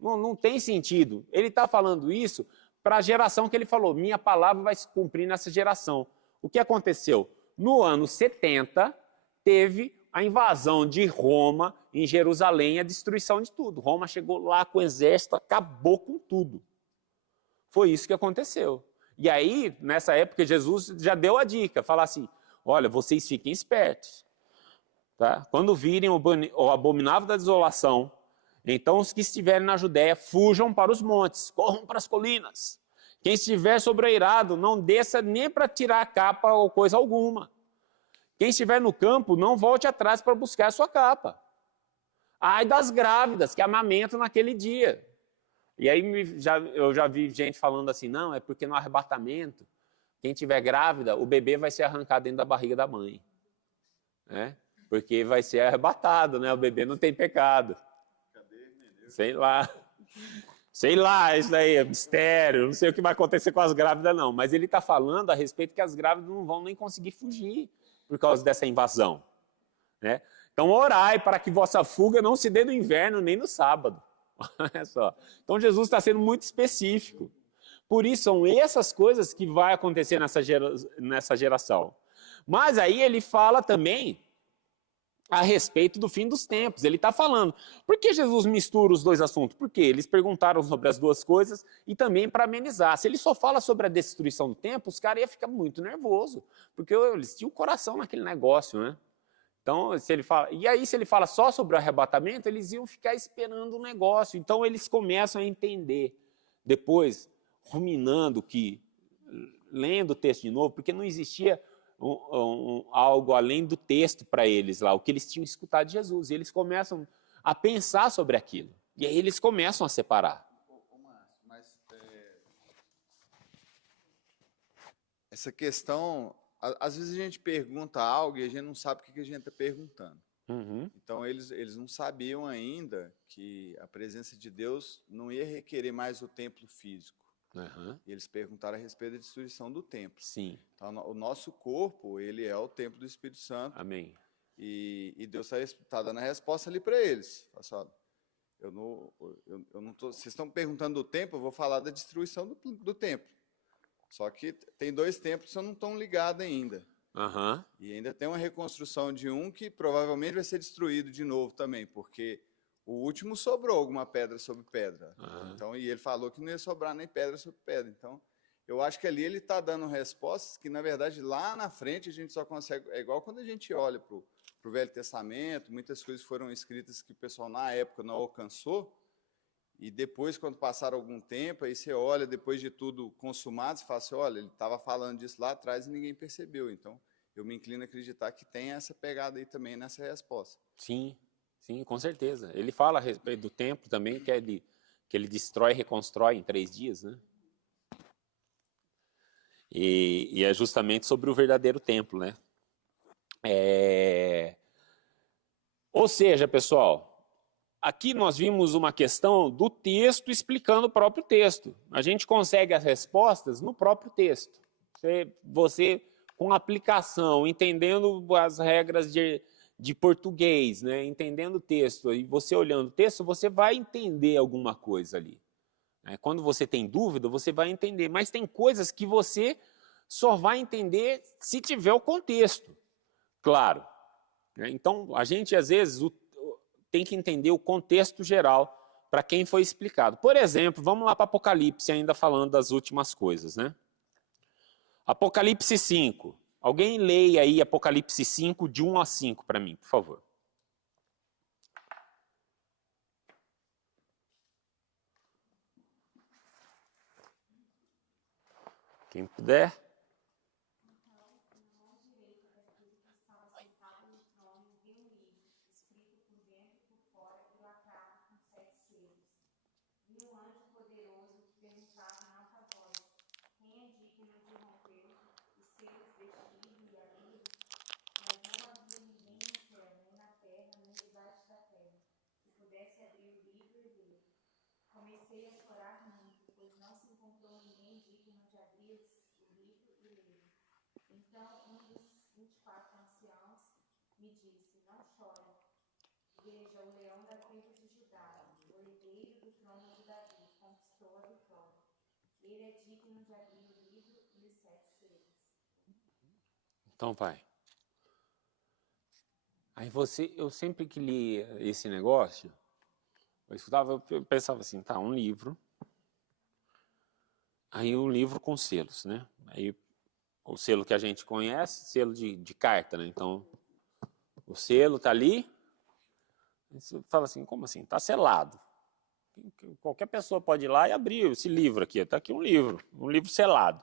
Não tem sentido. Ele está falando isso para a geração que ele falou, minha palavra vai se cumprir nessa geração. O que aconteceu? No ano 70, teve a invasão de Roma em Jerusalém, a destruição de tudo. Roma chegou lá com o exército, acabou com tudo. Foi isso que aconteceu. E aí, nessa época, Jesus já deu a dica, falar assim, olha, vocês fiquem espertos. Tá? Quando virem o abominável da desolação, então os que estiverem na Judéia, fujam para os montes, corram para as colinas. Quem estiver sobreirado, não desça nem para tirar a capa ou coisa alguma. Quem estiver no campo, não volte atrás para buscar a sua capa. Ai das grávidas que amamentam naquele dia. E aí eu já vi gente falando assim, não, é porque no arrebatamento, quem estiver grávida, o bebê vai ser arrancado dentro da barriga da mãe. Né? Porque vai ser arrebatado, né? O bebê não tem pecado. Sei lá. Sei lá, isso daí é mistério, não sei o que vai acontecer com as grávidas não. Mas ele está falando a respeito que as grávidas não vão nem conseguir fugir por causa dessa invasão. Né? Então orai para que vossa fuga não se dê no inverno nem no sábado. Olha só. Então Jesus está sendo muito específico. por isso são essas coisas que vai acontecer nessa geração. Mas aí ele fala também a respeito do fim dos tempos. Ele está falando. Por que Jesus mistura os dois assuntos? Porque eles perguntaram sobre as duas coisas e também para amenizar. Se ele só fala sobre a destruição do tempo, os caras iam ficar muito nervosos, porque eles tinham o coração naquele negócio, né? Então, se ele fala só sobre o arrebatamento, eles iam ficar esperando o negócio. Então, eles começam a entender, depois, ruminando, lendo o texto de novo, porque não existia algo além do texto para eles lá, o que eles tinham escutado de Jesus. E eles começam a pensar sobre aquilo. E aí eles começam a separar. Márcio, mas essa questão, às vezes a gente pergunta algo e a gente não sabe o que a gente está perguntando. Uhum. Então eles não sabiam ainda que a presença de Deus não ia requerer mais o templo físico. Uhum. E eles perguntaram a respeito da destruição do templo. Sim. Então, o nosso corpo, ele é o templo do Espírito Santo. Amém. E Deus está dando a resposta ali para eles. Fala assim, eu não tô, vocês estão perguntando do templo, eu vou falar da destruição do templo. Só que tem 2 templos que não estão ligados ainda. Uhum. E ainda tem uma reconstrução de um que provavelmente vai ser destruído de novo também, porque o último sobrou alguma pedra sobre pedra. Uhum. Então, e ele falou que não ia sobrar nem pedra sobre pedra. Então, eu acho que ali ele está dando respostas que, na verdade, lá na frente a gente só consegue... É igual quando a gente olha para o Velho Testamento, muitas coisas foram escritas que o pessoal na época não alcançou, e depois, quando passaram algum tempo, aí você olha, depois de tudo consumado, você fala assim, olha, ele estava falando disso lá atrás e ninguém percebeu. Então, eu me inclino a acreditar que tem essa pegada aí também nessa resposta. Sim. Sim, com certeza. Ele fala a respeito do templo também, que ele destrói e reconstrói em 3 dias, né? E é justamente sobre o verdadeiro templo, né? Ou seja, pessoal, aqui nós vimos uma questão do texto explicando o próprio texto. A gente consegue as respostas no próprio texto. Você com aplicação, entendendo as regras de português, né? Entendendo o texto, e você olhando o texto, você vai entender alguma coisa ali. Quando você tem dúvida, você vai entender, mas tem coisas que você só vai entender se tiver o contexto, claro. Então, a gente, às vezes, tem que entender o contexto geral para quem foi explicado. Por exemplo, vamos lá para Apocalipse, ainda falando das últimas coisas, né? Apocalipse 5. Alguém leia aí Apocalipse 5, de 1 a 5 para mim, por favor. Quem puder. Comecei a chorar muito, pois não se encontrou ninguém digno de abrir o livro e ler. Então, um dos 24 anciãos me disse, não chore. Veja, o leão da tribo de Judá, o herdeiro do trono de Davi, conquistou a vitória. Ele é digno de abrir o livro e os 7 selos. Então vai. Aí eu sempre que li esse negócio, eu pensava assim, tá, um livro. Aí um livro com selos, né? Aí o selo que a gente conhece, selo de carta, né? Então, o selo tá ali. Você fala assim, como assim? Tá selado. Qualquer pessoa pode ir lá e abrir esse livro aqui. Tá aqui um livro selado.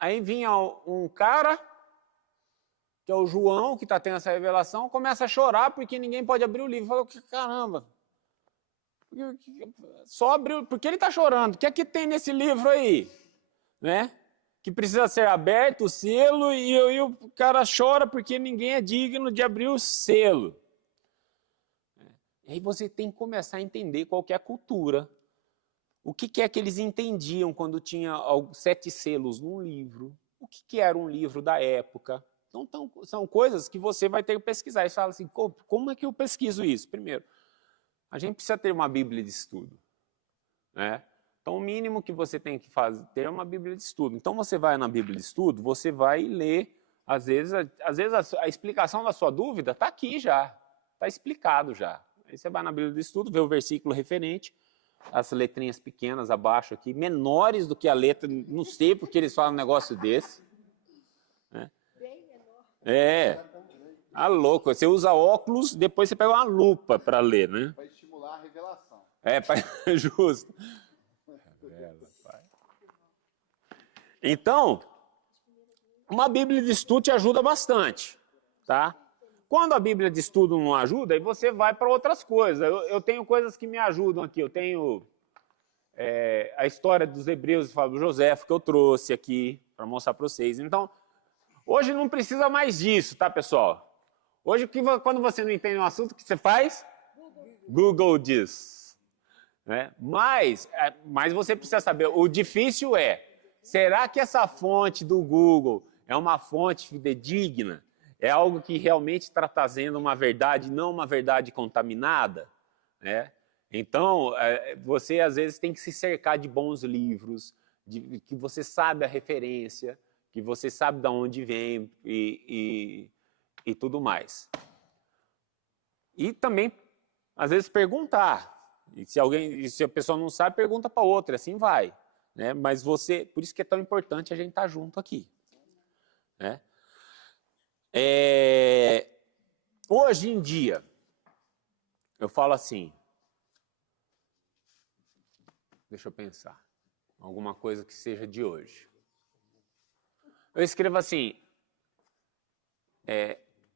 Aí vinha um cara, que é o João, que está tendo essa revelação, começa a chorar porque ninguém pode abrir o livro. Fala, caramba, só abriu, por que ele está chorando? O que é que tem nesse livro aí? Né? Que precisa ser aberto o selo e o cara chora porque ninguém é digno de abrir o selo. E aí você tem que começar a entender qual que é a cultura. O que é que eles entendiam quando tinha 7 selos num livro? O que era um livro da época? Então, são coisas que você vai ter que pesquisar. E você fala assim, como é que eu pesquiso isso? Primeiro, a gente precisa ter uma Bíblia de estudo. Né? Então, o mínimo que você tem que fazer ter é uma Bíblia de estudo. Então, você vai na Bíblia de estudo, você vai ler, às vezes a explicação da sua dúvida está aqui já, está explicado já. Aí você vai na Bíblia de estudo, vê o versículo referente, as letrinhas pequenas abaixo aqui, menores do que a letra, não sei porque eles falam um negócio desse. Né? Ah, louco, você usa óculos, depois você pega uma lupa para ler, né? Para estimular a revelação. Justo. Então, uma Bíblia de estudo te ajuda bastante, tá? Quando a Bíblia de estudo não ajuda, aí você vai para outras coisas. Eu tenho coisas que me ajudam aqui. Eu tenho a história dos Hebreus de Fábio Joséfo, que eu trouxe aqui para mostrar para vocês. Então, hoje não precisa mais disso, tá, pessoal? Hoje, quando você não entende um assunto, o que você faz? Google diz. Né? Mas você precisa saber, o difícil será que essa fonte do Google é uma fonte fidedigna? É algo que realmente está trazendo uma verdade, não uma verdade contaminada? Né? Então, você às vezes tem que se cercar de bons livros, que você sabe a referência, que você sabe de onde vem e tudo mais. E também, às vezes, perguntar. E se a pessoa não sabe, pergunta para outra, assim vai. Né? Mas por isso que é tão importante a gente estar junto aqui. Né? Hoje em dia, eu falo assim, deixa eu pensar, alguma coisa que seja de hoje. Eu escrevo assim,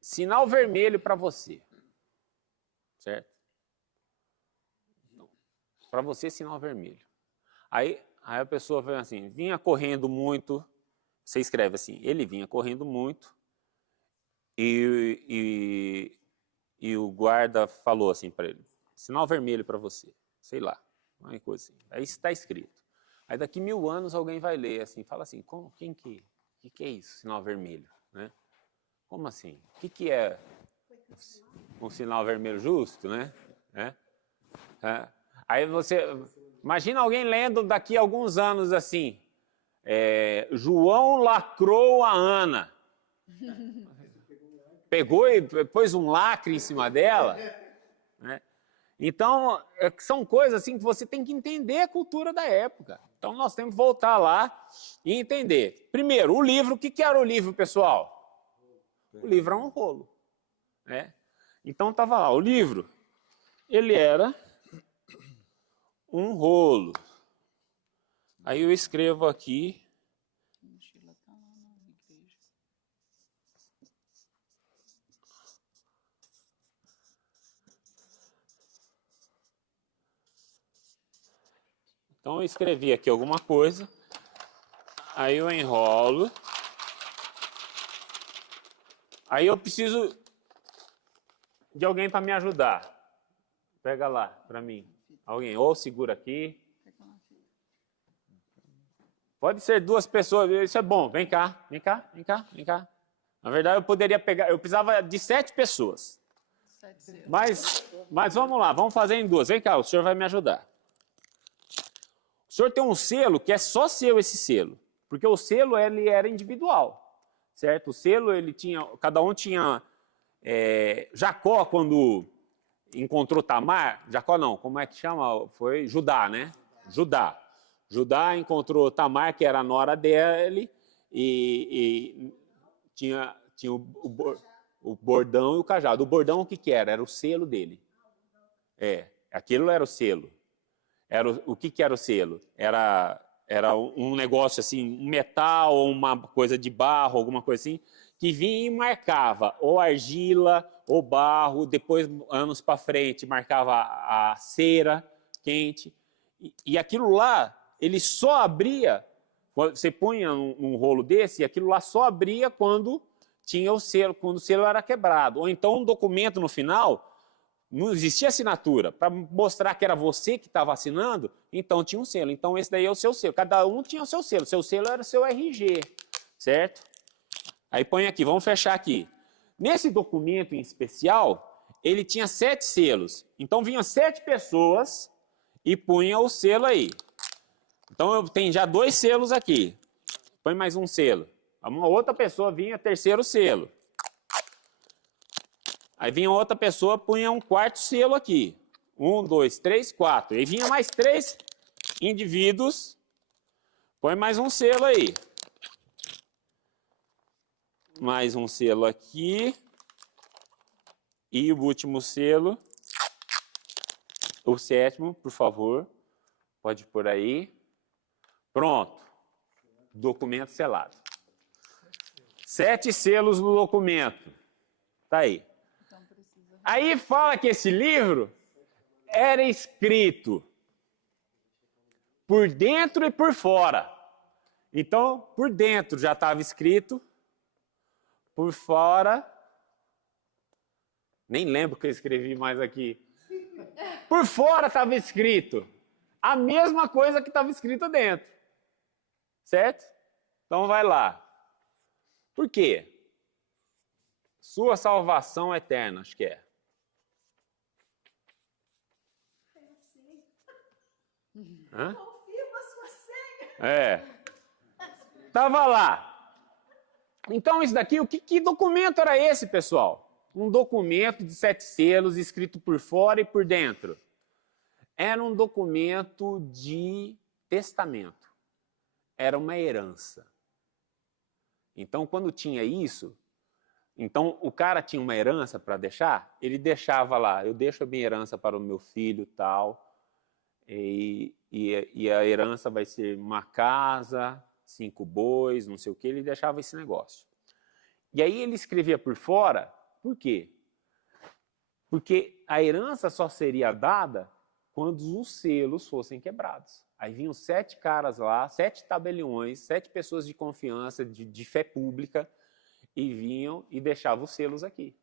sinal vermelho para você, certo? Para você, sinal vermelho. Aí a pessoa vem assim, vinha correndo muito, você escreve assim, ele vinha correndo muito, e o guarda falou assim para ele, sinal vermelho para você, sei lá, uma coisa assim. Aí está escrito. Aí daqui 1000 anos alguém vai ler assim, fala assim, que é isso, sinal vermelho? Né? Como assim? O que é um sinal vermelho justo? Né? Aí você, imagina alguém lendo daqui a alguns anos assim, João lacrou a Ana. Pegou e pôs um lacre em cima dela. Né? Então, são coisas assim que você tem que entender a cultura da época. Então, nós temos que voltar lá e entender. Primeiro, o livro. O que era o livro, pessoal? O livro é um rolo. Né? Então, estava lá, o livro, ele era um rolo. Aí eu escrevo aqui. Então eu escrevi aqui alguma coisa, aí eu enrolo, aí eu preciso de alguém para me ajudar. Pega lá para mim, alguém, ou segura aqui. Pode ser 2 pessoas, isso é bom, vem cá. Na verdade eu poderia pegar, eu precisava de 7 pessoas. Mas vamos lá, vamos fazer em 2, vem cá, o senhor vai me ajudar. O senhor tem um selo que é só seu esse selo, porque o selo ele era individual, certo? O selo ele tinha, cada um tinha, Jacó quando encontrou Tamar, Jacó não, como é que chama? Foi Judá, né? Judá encontrou Tamar, que era a nora dele, e tinha o bordão e o cajado. O bordão o que era? Era o selo dele. Aquilo era o selo. O que era o selo? Era um negócio assim, um metal ou uma coisa de barro, alguma coisa assim, que vinha e marcava ou argila ou barro, depois, anos para frente, marcava a cera quente. E aquilo lá, ele só abria, você punha num rolo desse, e aquilo lá só abria quando tinha o selo, quando o selo era quebrado. Ou então um documento no final, não existia assinatura, para mostrar que era você que estava assinando, então tinha um selo. Então esse daí é o seu selo. Cada um tinha o seu selo. Seu selo era o seu RG, certo? Aí põe aqui, vamos fechar aqui. Nesse documento em especial, ele tinha 7 selos. Então vinham 7 pessoas e punha o selo aí. Então eu tenho já 2 selos aqui. Põe mais um selo. Uma outra pessoa vinha, terceiro selo. Aí vinha outra pessoa, punha um 4º selo aqui. 1, 2, 3, 4. Aí vinha mais 3 indivíduos. Põe mais um selo aí. Mais um selo aqui. E o último selo. O 7º, por favor. Pode pôr aí. Pronto. Documento selado. 7 selos no documento. Tá aí. Aí fala que esse livro era escrito por dentro e por fora. Então, por dentro já estava escrito, por fora, nem lembro o que eu escrevi mais aqui. Por fora estava escrito a mesma coisa que estava escrito dentro. Certo? Então vai lá. Por quê? Sua salvação eterna, acho que é. Hã? Confirma a sua senha. É. Tava lá. Então isso daqui, que documento era esse, pessoal? Um documento de 7 selos, escrito por fora e por dentro. Era um documento de testamento. Era uma herança. Então, quando tinha isso, então o cara tinha uma herança para deixar, ele deixava lá, eu deixo a minha herança para o meu filho tal, e a herança vai ser uma casa, 5 bois, não sei o que, ele deixava esse negócio. E aí ele escrevia por fora, por quê? Porque a herança só seria dada quando os selos fossem quebrados. Aí vinham 7 caras lá, 7 tabeliões, 7 pessoas de confiança, de fé pública, e vinham e deixavam os selos aqui.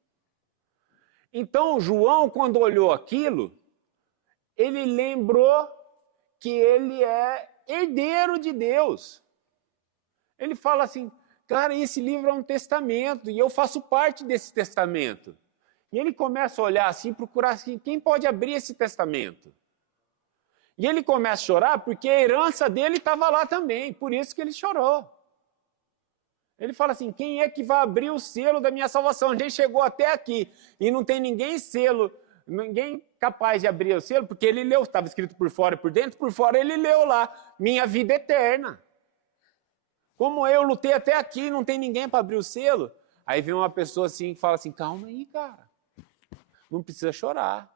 Então, João, quando olhou aquilo, ele lembrou que ele é herdeiro de Deus. Ele fala assim, cara, esse livro é um testamento, e eu faço parte desse testamento. E ele começa a olhar assim, procurar assim, quem pode abrir esse testamento? E ele começa a chorar porque a herança dele estava lá também, por isso que ele chorou. Ele fala assim, quem é que vai abrir o selo da minha salvação? A gente chegou até aqui e não tem ninguém capaz de abrir o selo, porque ele leu, estava escrito por fora e por fora ele leu lá, minha vida eterna. Como eu lutei até aqui, não tem ninguém para abrir o selo. Aí vem uma pessoa assim que fala assim, calma aí, cara, não precisa chorar.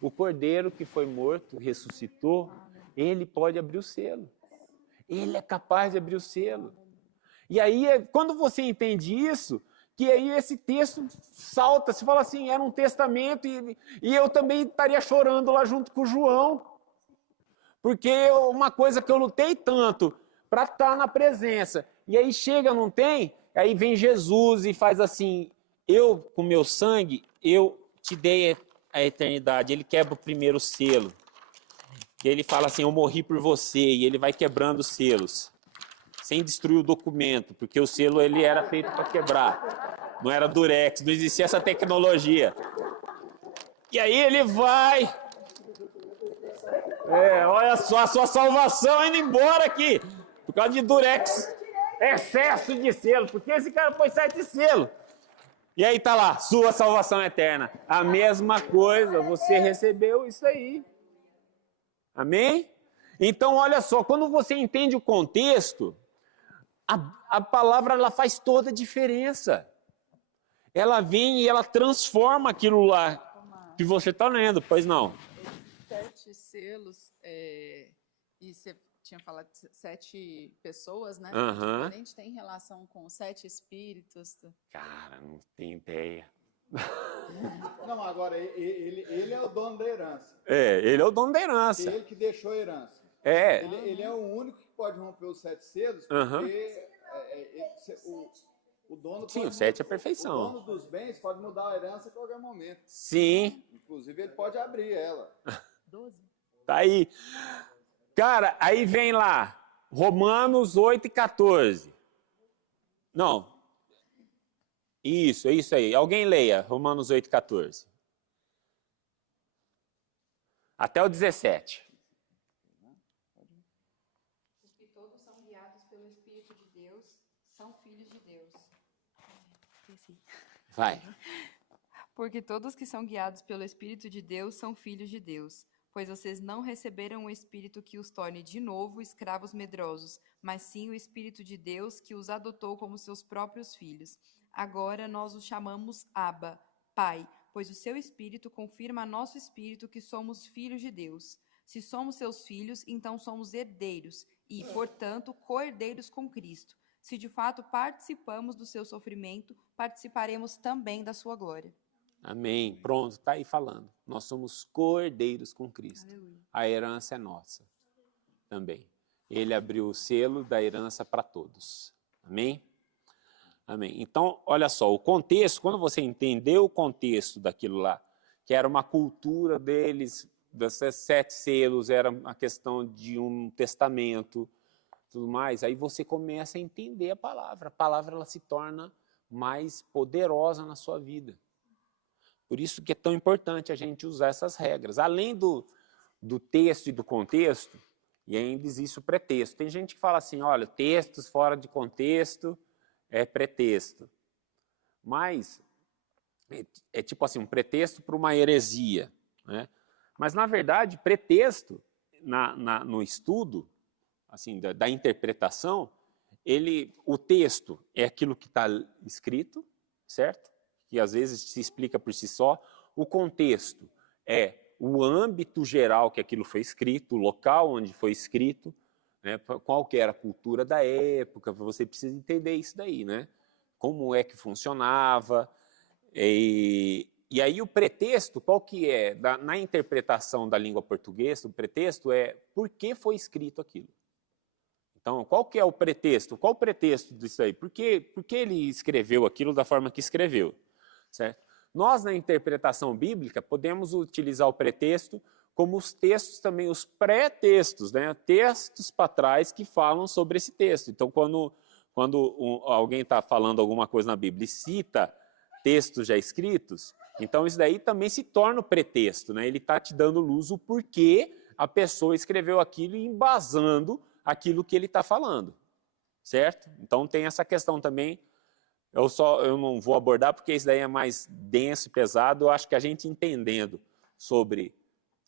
O cordeiro que foi morto, ressuscitou, ele pode abrir o selo. Ele é capaz de abrir o selo. E aí, quando você entende isso, que aí esse texto salta, se fala assim, era um testamento, e eu também estaria chorando lá junto com o João. Porque uma coisa que eu lutei tanto para estar na presença, e aí chega, não tem, aí vem Jesus e faz assim, eu com meu sangue, eu te dei a eternidade. Ele quebra o primeiro selo. E ele fala assim, eu morri por você, e ele vai quebrando os selos, sem destruir o documento, porque o selo ele era feito para quebrar. Não era durex, não existia essa tecnologia. E aí ele vai... olha só, a sua salvação indo embora aqui, por causa de durex, excesso de selo, porque esse cara pôs 7 selos. E aí tá lá, sua salvação eterna. A mesma coisa, você recebeu isso aí. Amém? Então, olha só, quando você entende o contexto, a palavra ela faz toda a diferença. Ela vem e ela transforma aquilo lá que você está lendo, pois não? 7 selos, e você tinha falado de 7 pessoas, né? Aham. A gente tem relação com 7 espíritos. Cara, não tenho ideia. Não, agora, ele é o dono da herança. Ele é o dono da herança. Ele que deixou a herança. É. Ele é o único que pode romper os 7 selos, porque Aham. o dono Sim, pode o 7 é a O perfeição. dono dos bens pode mudar a herança a qualquer momento. Sim, Inclusive, ele pode abrir ela. 12. tá aí. Cara, aí vem lá, Romanos 8 e 14. Não. Isso, é isso aí. Alguém leia Romanos 8 e 14. Até o 17. Espírito de Deus são filhos de Deus. Vai. Porque todos que são guiados pelo Espírito de Deus são filhos de Deus. Pois vocês não receberam o Espírito que os torne de novo escravos medrosos, mas sim o Espírito de Deus que os adotou como seus próprios filhos. Agora nós os chamamos Abba, Pai, pois o seu Espírito confirma a nosso Espírito que somos filhos de Deus. Se somos seus filhos, então somos herdeiros e, portanto, co-herdeiros com Cristo. Se de fato participamos do seu sofrimento, participaremos também da sua glória. Amém. Pronto, está aí falando. Nós somos co-herdeiros com Cristo. Aleluia. A herança é nossa também. Ele abriu o selo da herança para todos. Amém? Amém. Então, olha só, o contexto, quando você entendeu o contexto daquilo lá, que era uma cultura deles, desses 7 selos, era uma questão de um testamento, tudo mais, aí você começa a entender a palavra. A palavra ela se torna mais poderosa na sua vida. Por isso que é tão importante a gente usar essas regras. Além do texto e do contexto, e ainda existe o pretexto. Tem gente que fala assim, olha, textos fora de contexto é pretexto. Mas é tipo assim, um pretexto para uma heresia. Né? Mas, na verdade, pretexto, no estudo assim, da interpretação, o texto é aquilo que está escrito, certo? Que às vezes se explica por si só. O contexto é o âmbito geral que aquilo foi escrito, o local onde foi escrito, né, qual que era a cultura da época, você precisa entender isso daí, né? Como é que funcionava. E aí o pretexto, qual que é? Na interpretação da língua portuguesa, o pretexto é por que foi escrito aquilo. Então, qual que é o pretexto? Qual o pretexto disso aí? Por que ele escreveu aquilo da forma que escreveu? Certo? Nós, na interpretação bíblica, podemos utilizar o pretexto como os textos também, os pré-textos, né? Textos para trás que falam sobre esse texto. Então, quando alguém está falando alguma coisa na Bíblia e cita textos já escritos, então isso daí também se torna o pretexto, né? Ele está te dando luz o porquê a pessoa escreveu aquilo e embasando aquilo que ele está falando, certo? Então tem essa questão também. Eu não vou abordar porque isso daí é mais denso e pesado. Eu acho que a gente entendendo sobre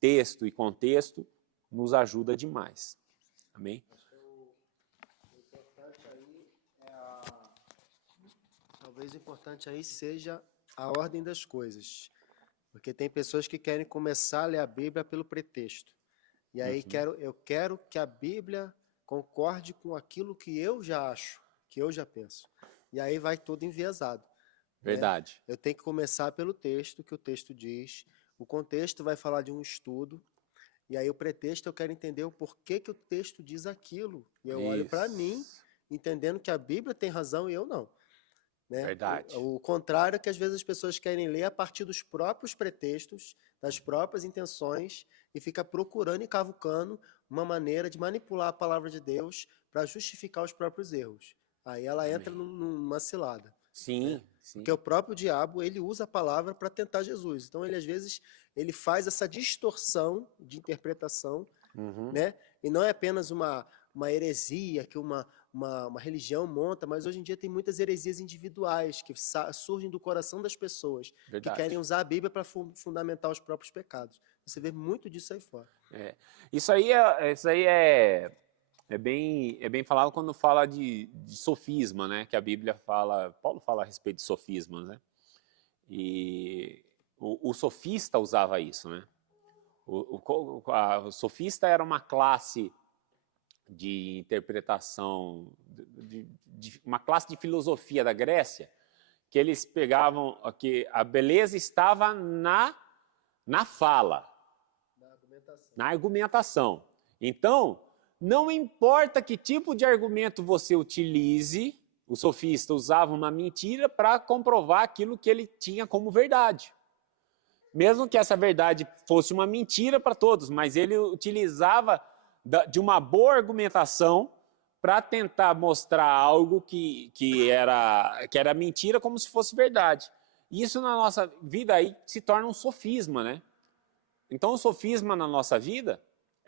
texto e contexto nos ajuda demais. Amém? O importante aí talvez o importante aí seja a ordem das coisas. Porque tem pessoas que querem começar a ler a Bíblia pelo pretexto. E aí eu quero que a Bíblia concorde com aquilo que eu já acho, que eu já penso. E aí vai tudo enviesado. Verdade. Né? Eu tenho que começar pelo texto, que o texto diz. O contexto vai falar de um estudo. E aí o pretexto eu quero entender o porquê que o texto diz aquilo. E eu olho para mim, entendendo que a Bíblia tem razão e eu não. Né? Verdade. O contrário é que às vezes as pessoas querem ler a partir dos próprios pretextos, das próprias intenções, e fica procurando e cavucando uma maneira de manipular a palavra de Deus para justificar os próprios erros. Aí ela entra numa cilada. Sim, né? sim. Porque o próprio diabo, ele usa a palavra para tentar Jesus. Então, ele às vezes, ele faz essa distorção de interpretação, né? E não é apenas uma heresia que uma religião monta, mas hoje em dia tem muitas heresias individuais que surgem do coração das pessoas, Verdade. que querem usar a Bíblia para fundamentar os próprios pecados. Você vê muito disso aí fora. Isso aí é bem falado quando fala de sofisma, né? Que a Bíblia fala, Paulo fala a respeito de sofismas, né? E o sofista usava isso, né? O sofista era uma classe de interpretação, uma classe de filosofia da Grécia, que eles pegavam que a beleza estava na fala, na argumentação. Então, não importa que tipo de argumento você utilize, o sofista usava uma mentira para comprovar aquilo que ele tinha como verdade. Mesmo que essa verdade fosse uma mentira para todos, mas ele utilizava de uma boa argumentação para tentar mostrar algo que era mentira como se fosse verdade. Isso na nossa vida aí se torna um sofisma, né? Então o sofisma na nossa vida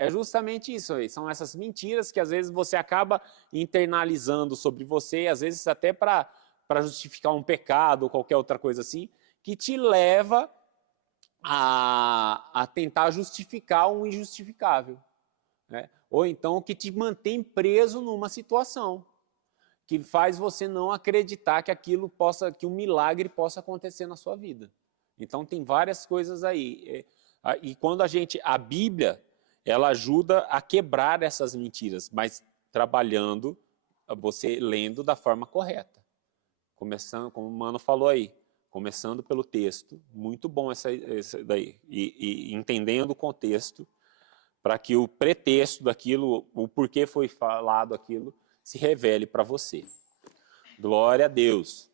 É justamente isso aí. São essas mentiras que às vezes você acaba internalizando sobre você, às vezes até para justificar um pecado ou qualquer outra coisa assim, que te leva a tentar justificar um injustificável, né? Ou então que te mantém preso numa situação que faz você não acreditar que aquilo possa, que um milagre possa acontecer na sua vida. Então tem várias coisas aí. E quando a Bíblia, ela ajuda a quebrar essas mentiras, mas trabalhando, você lendo da forma correta. Começando, como o Mano falou aí, começando pelo texto, muito bom essa daí, e entendendo o contexto, para que o pretexto daquilo, o porquê foi falado aquilo, se revele para você. Glória a Deus.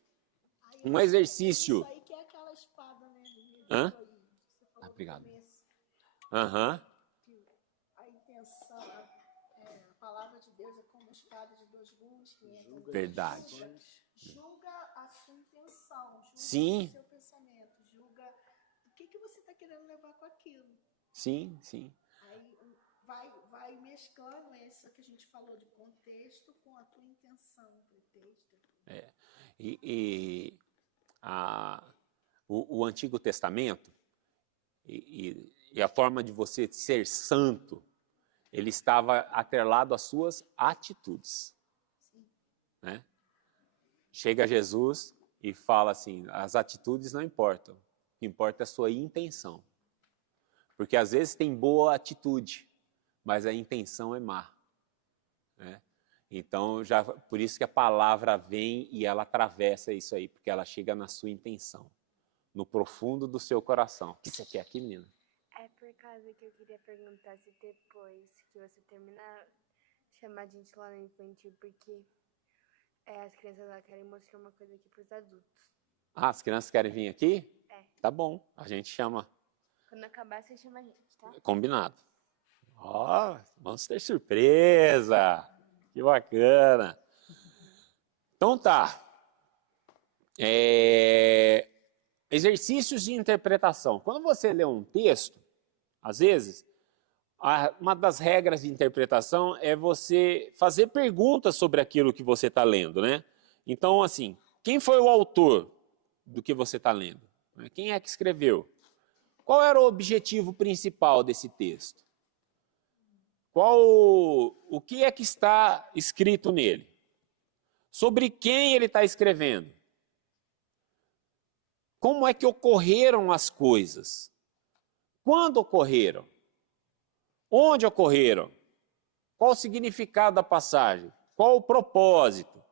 Um exercício. Isso aí que é aquela espada, né? Hã? Você falou no Obrigado. começo, Aham. que a intenção, a palavra de Deus é como espada de dois gumes que entra no Verdade. julga a sua intenção, julga Sim. o seu pensamento, julga o que você está querendo levar com aquilo. Sim, sim. Aí vai mesclando isso que a gente falou de contexto com a tua intenção, pretexto. O Antigo Testamento e a forma de você ser santo, ele estava atrelado às suas atitudes, né? Chega Jesus e fala assim, as atitudes não importam, o que importa é a sua intenção. Porque às vezes tem boa atitude, mas a intenção é má, né? Então, por isso que a palavra vem e ela atravessa isso aí, porque ela chega na sua intenção, no profundo do seu coração. O que você quer aqui, menina? É por causa que eu queria perguntar se depois que você terminar, chamar a gente lá no infantil, porque as crianças lá querem mostrar uma coisa aqui para os adultos. Ah, as crianças querem vir aqui? É. Tá bom, a gente chama. Quando acabar, você chama a gente, tá? Combinado. Ó, vamos ter surpresa! Que bacana! Então tá. Exercícios de interpretação. Quando você lê um texto, às vezes, uma das regras de interpretação é você fazer perguntas sobre aquilo que você está lendo, né? Então, assim, quem foi o autor do que você está lendo? Quem é que escreveu? Qual era o objetivo principal desse texto? O que é que está escrito nele? Sobre quem ele está escrevendo? Como é que ocorreram as coisas? Quando ocorreram? Onde ocorreram? Qual o significado da passagem? Qual o propósito?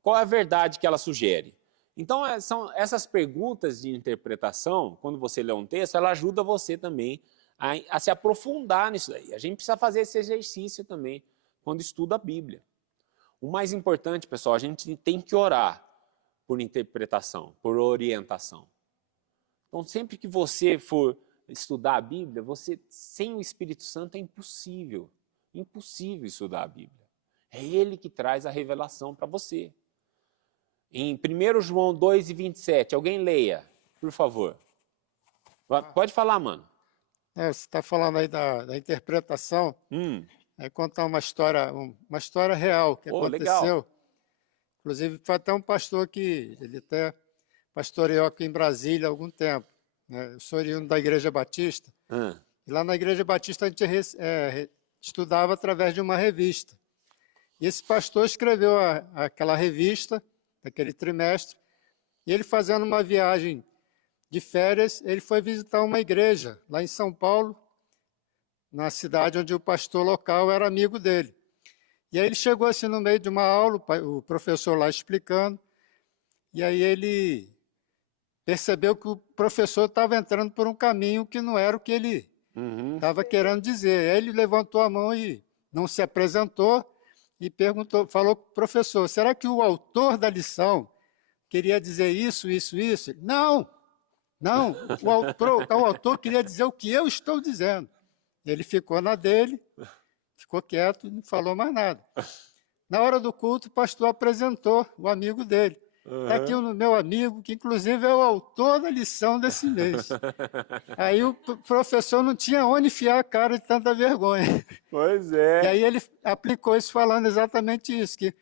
Qual é a verdade que ela sugere? Então, são essas perguntas de interpretação, quando você lê um texto, ela ajuda você também a se aprofundar nisso daí. A gente precisa fazer esse exercício também, quando estuda a Bíblia. O mais importante, pessoal, a gente tem que orar por interpretação, por orientação. Então, sempre que você for estudar a Bíblia, sem o Espírito Santo é impossível. Impossível estudar a Bíblia. É Ele que traz a revelação para você. Em 1 João 2:27, alguém leia, por favor. Pode falar, mano. Você está falando aí da interpretação. Contar uma história real que aconteceu. Legal. Inclusive, foi até um pastor que ele até pastoreou aqui em Brasília há algum tempo. Né? Eu sou oriundo da Igreja Batista. E lá na Igreja Batista a gente estudava através de uma revista. E esse pastor escreveu aquela revista, daquele trimestre, e ele fazendo uma viagem de férias, ele foi visitar uma igreja lá em São Paulo, na cidade onde o pastor local era amigo dele. E aí ele chegou assim no meio de uma aula, o professor lá explicando, e aí ele percebeu que o professor estava entrando por um caminho que não era o que ele estava querendo dizer. Aí ele levantou a mão e não se apresentou e falou para o professor, será que o autor da lição queria dizer isso, isso, isso? Ele, não, o autor queria dizer o que eu estou dizendo. Ele ficou na dele, ficou quieto e não falou mais nada. Na hora do culto, o pastor apresentou o amigo dele. Está aqui o meu amigo, que inclusive é o autor da lição desse mês. Aí o professor não tinha onde enfiar a cara de tanta vergonha. Pois é. E aí ele aplicou isso falando exatamente isso, que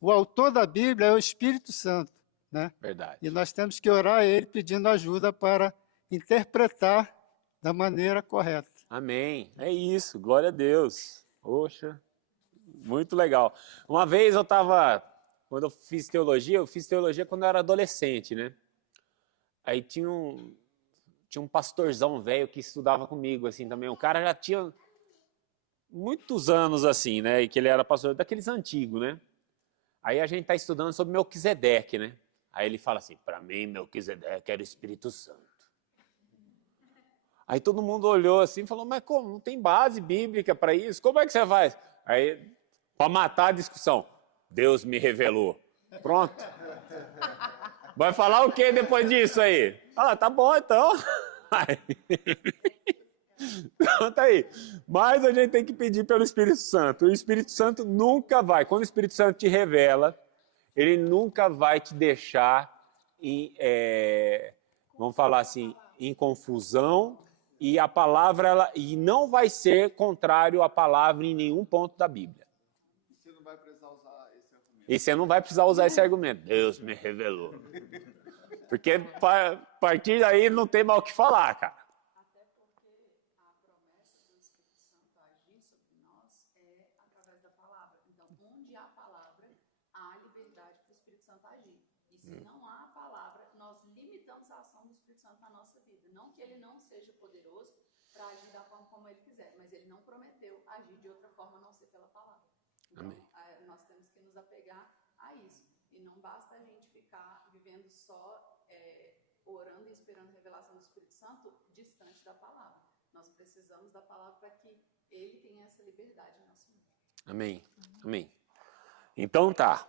o autor da Bíblia é o Espírito Santo, né? Verdade. E nós temos que orar a ele pedindo ajuda para interpretar da maneira correta. Amém. É isso. Glória a Deus. Poxa, muito legal. Uma vez quando eu fiz teologia quando eu era adolescente, né? Aí tinha um pastorzão velho que estudava comigo, assim, também. O cara já tinha muitos anos, assim, né? E que ele era pastor daqueles antigos, né? Aí a gente tá estudando sobre Melquisedeque, né? Aí ele fala assim, para mim, Melquisedeque era o Espírito Santo. Aí todo mundo olhou assim e falou, mas como? Não tem base bíblica para isso? Como é que você faz? Aí, para matar a discussão, Deus me revelou. Pronto. Vai falar o que depois disso aí? Ah, tá bom então. Pronto aí. Mas a gente tem que pedir pelo Espírito Santo. O Espírito Santo nunca vai. Quando o Espírito Santo te revela, ele nunca vai te deixar vamos falar assim, em confusão. E a palavra, e não vai ser contrário à palavra em nenhum ponto da Bíblia. Você não vai precisar usar esse argumento. E você não vai precisar usar esse argumento. Deus me revelou. Porque a partir daí não tem mal o que falar, cara. Até porque a promessa do Espírito Santo agir sobre nós é através da palavra. Então, onde há palavra, há liberdade para o Espírito Santo agir. E se não há a palavra, nós limitamos a ação do Espírito Santo na nossa vida. Não que ele não seja poderoso para agir da forma como ele quiser, mas ele não prometeu agir de outra forma a não ser pela palavra. Então, nós temos que nos apegar a isso. E não basta a gente ficar vivendo só orando e esperando a revelação do Espírito Santo distante da palavra. Nós precisamos da palavra para que ele tenha essa liberdade em nosso mundo. Amém. Amém. Então tá.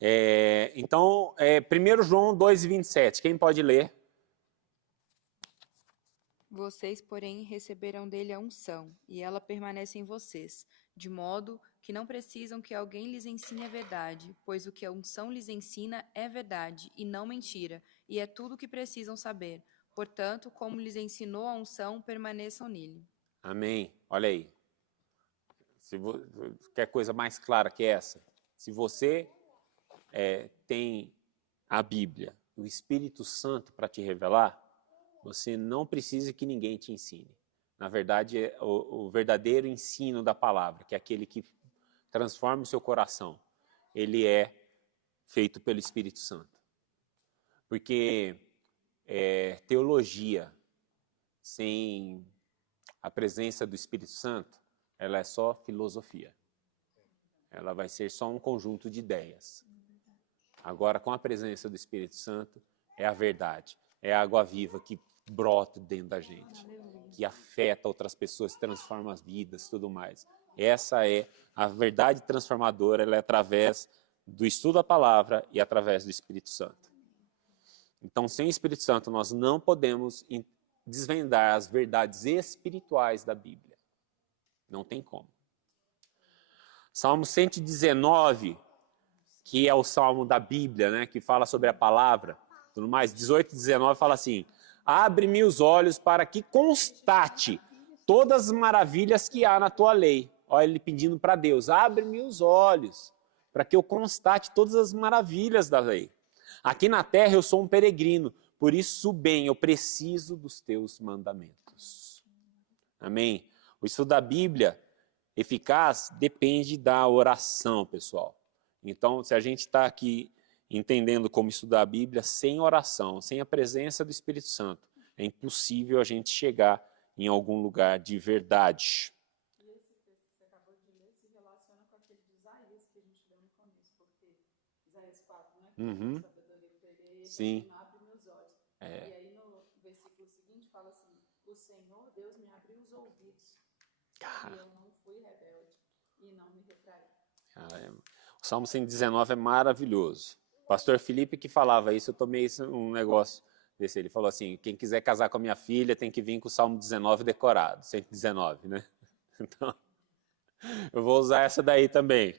1 João 2,27. Quem pode ler? Vocês, porém, receberão dele a unção, e ela permanece em vocês, de modo que não precisam que alguém lhes ensine a verdade, pois o que a unção lhes ensina é verdade, e não mentira, e é tudo o que precisam saber. Portanto, como lhes ensinou a unção, permaneçam nele. Amém. Olha aí. Quer coisa mais clara que essa? Se você tem a Bíblia, o Espírito Santo para te revelar, você não precisa que ninguém te ensine. Na verdade, é o verdadeiro ensino da palavra, que é aquele que transforma o seu coração, ele é feito pelo Espírito Santo. Porque teologia sem a presença do Espírito Santo, ela é só filosofia. Ela vai ser só um conjunto de ideias. Agora, com a presença do Espírito Santo, é a verdade, é a água viva que brota dentro da gente, que afeta outras pessoas, transforma as vidas, tudo mais. Essa é a verdade transformadora, ela é através do estudo da palavra e através do Espírito Santo. Então, sem o Espírito Santo, nós não podemos desvendar as verdades espirituais da Bíblia. Não tem como. Salmo 119, que é o salmo da Bíblia, né, que fala sobre a palavra, tudo mais, 18 e 19 fala assim: abre-me os olhos para que constate todas as maravilhas que há na tua lei. Olha ele pedindo para Deus, abre-me os olhos para que eu constate todas as maravilhas da lei. Aqui na terra eu sou um peregrino, por isso bem, eu preciso dos teus mandamentos. Amém? O estudo da Bíblia eficaz depende da oração, pessoal. Então, se a gente está aqui entendendo como estudar a Bíblia, sem oração, sem a presença do Espírito Santo, é impossível a gente chegar em algum lugar de verdade. E esse texto que você acabou de ler se relaciona com aquele de Isaías que a gente leu no começo, porque Isaías 4, né? Uhum. Sabedoria perene, Sim. abre meus olhos. E aí no versículo seguinte fala assim: o Senhor Deus me abriu os ouvidos, e eu não fui rebelde e não me retraí. O Salmo 119 é maravilhoso. Pastor Felipe que falava isso, eu tomei um negócio desse. Ele falou assim: quem quiser casar com a minha filha tem que vir com o Salmo 19 decorado, 119, né? Então, eu vou usar essa daí também.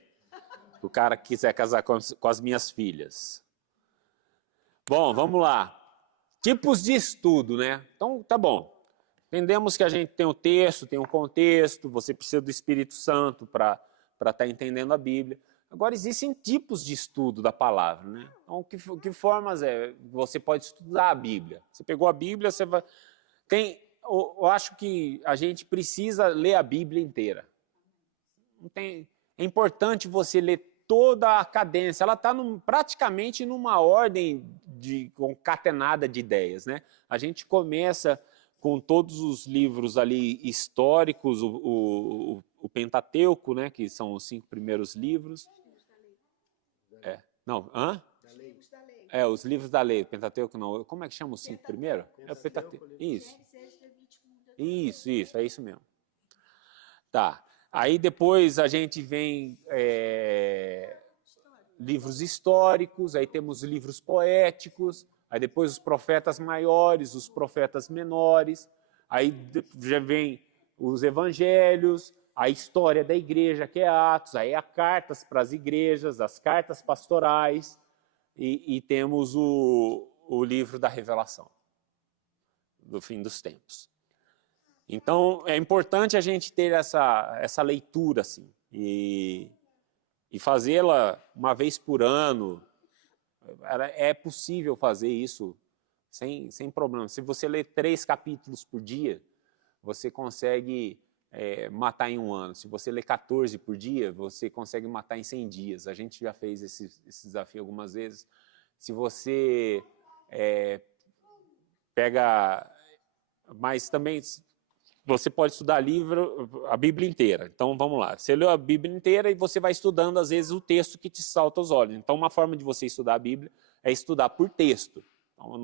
O cara que quiser casar com as minhas filhas. Bom, vamos lá. Tipos de estudo, né? Então, tá bom. Entendemos que a gente tem o texto, tem o contexto, você precisa do Espírito Santo para estar entendendo a Bíblia. Agora, existem tipos de estudo da palavra, né? Então, que formas você pode estudar a Bíblia? Você pegou a Bíblia, você vai... Eu acho que a gente precisa ler a Bíblia inteira. É importante você ler toda a cadência. Ela está praticamente numa ordem concatenada de ideias, né? A gente começa com todos os livros ali históricos, o Pentateuco, né? Que são os 5 primeiros livros. Os livros da lei. Pentateuco não. Como é que chama os 5 primeiros? É o Pentateuco. Isso. Isso, é isso mesmo. Tá. Aí depois a gente vem livros históricos, aí temos livros poéticos, aí depois os profetas maiores, os profetas menores, aí já vem os evangelhos, a história da igreja, que é Atos, aí há cartas para as igrejas, as cartas pastorais, e temos o livro da Revelação, do fim dos tempos. Então, é importante a gente ter essa leitura, assim, e fazê-la uma vez por ano. É possível fazer isso sem problema. Se você ler 3 capítulos por dia, você consegue matar em um ano. Se você ler 14 por dia, você consegue matar em 100 dias. A gente já fez esse desafio algumas vezes. Se você pega... Mas também... Você pode estudar a Bíblia inteira. Então, vamos lá. Você leu a Bíblia inteira e você vai estudando, às vezes, o texto que te salta aos olhos. Então, uma forma de você estudar a Bíblia é estudar por texto. Então,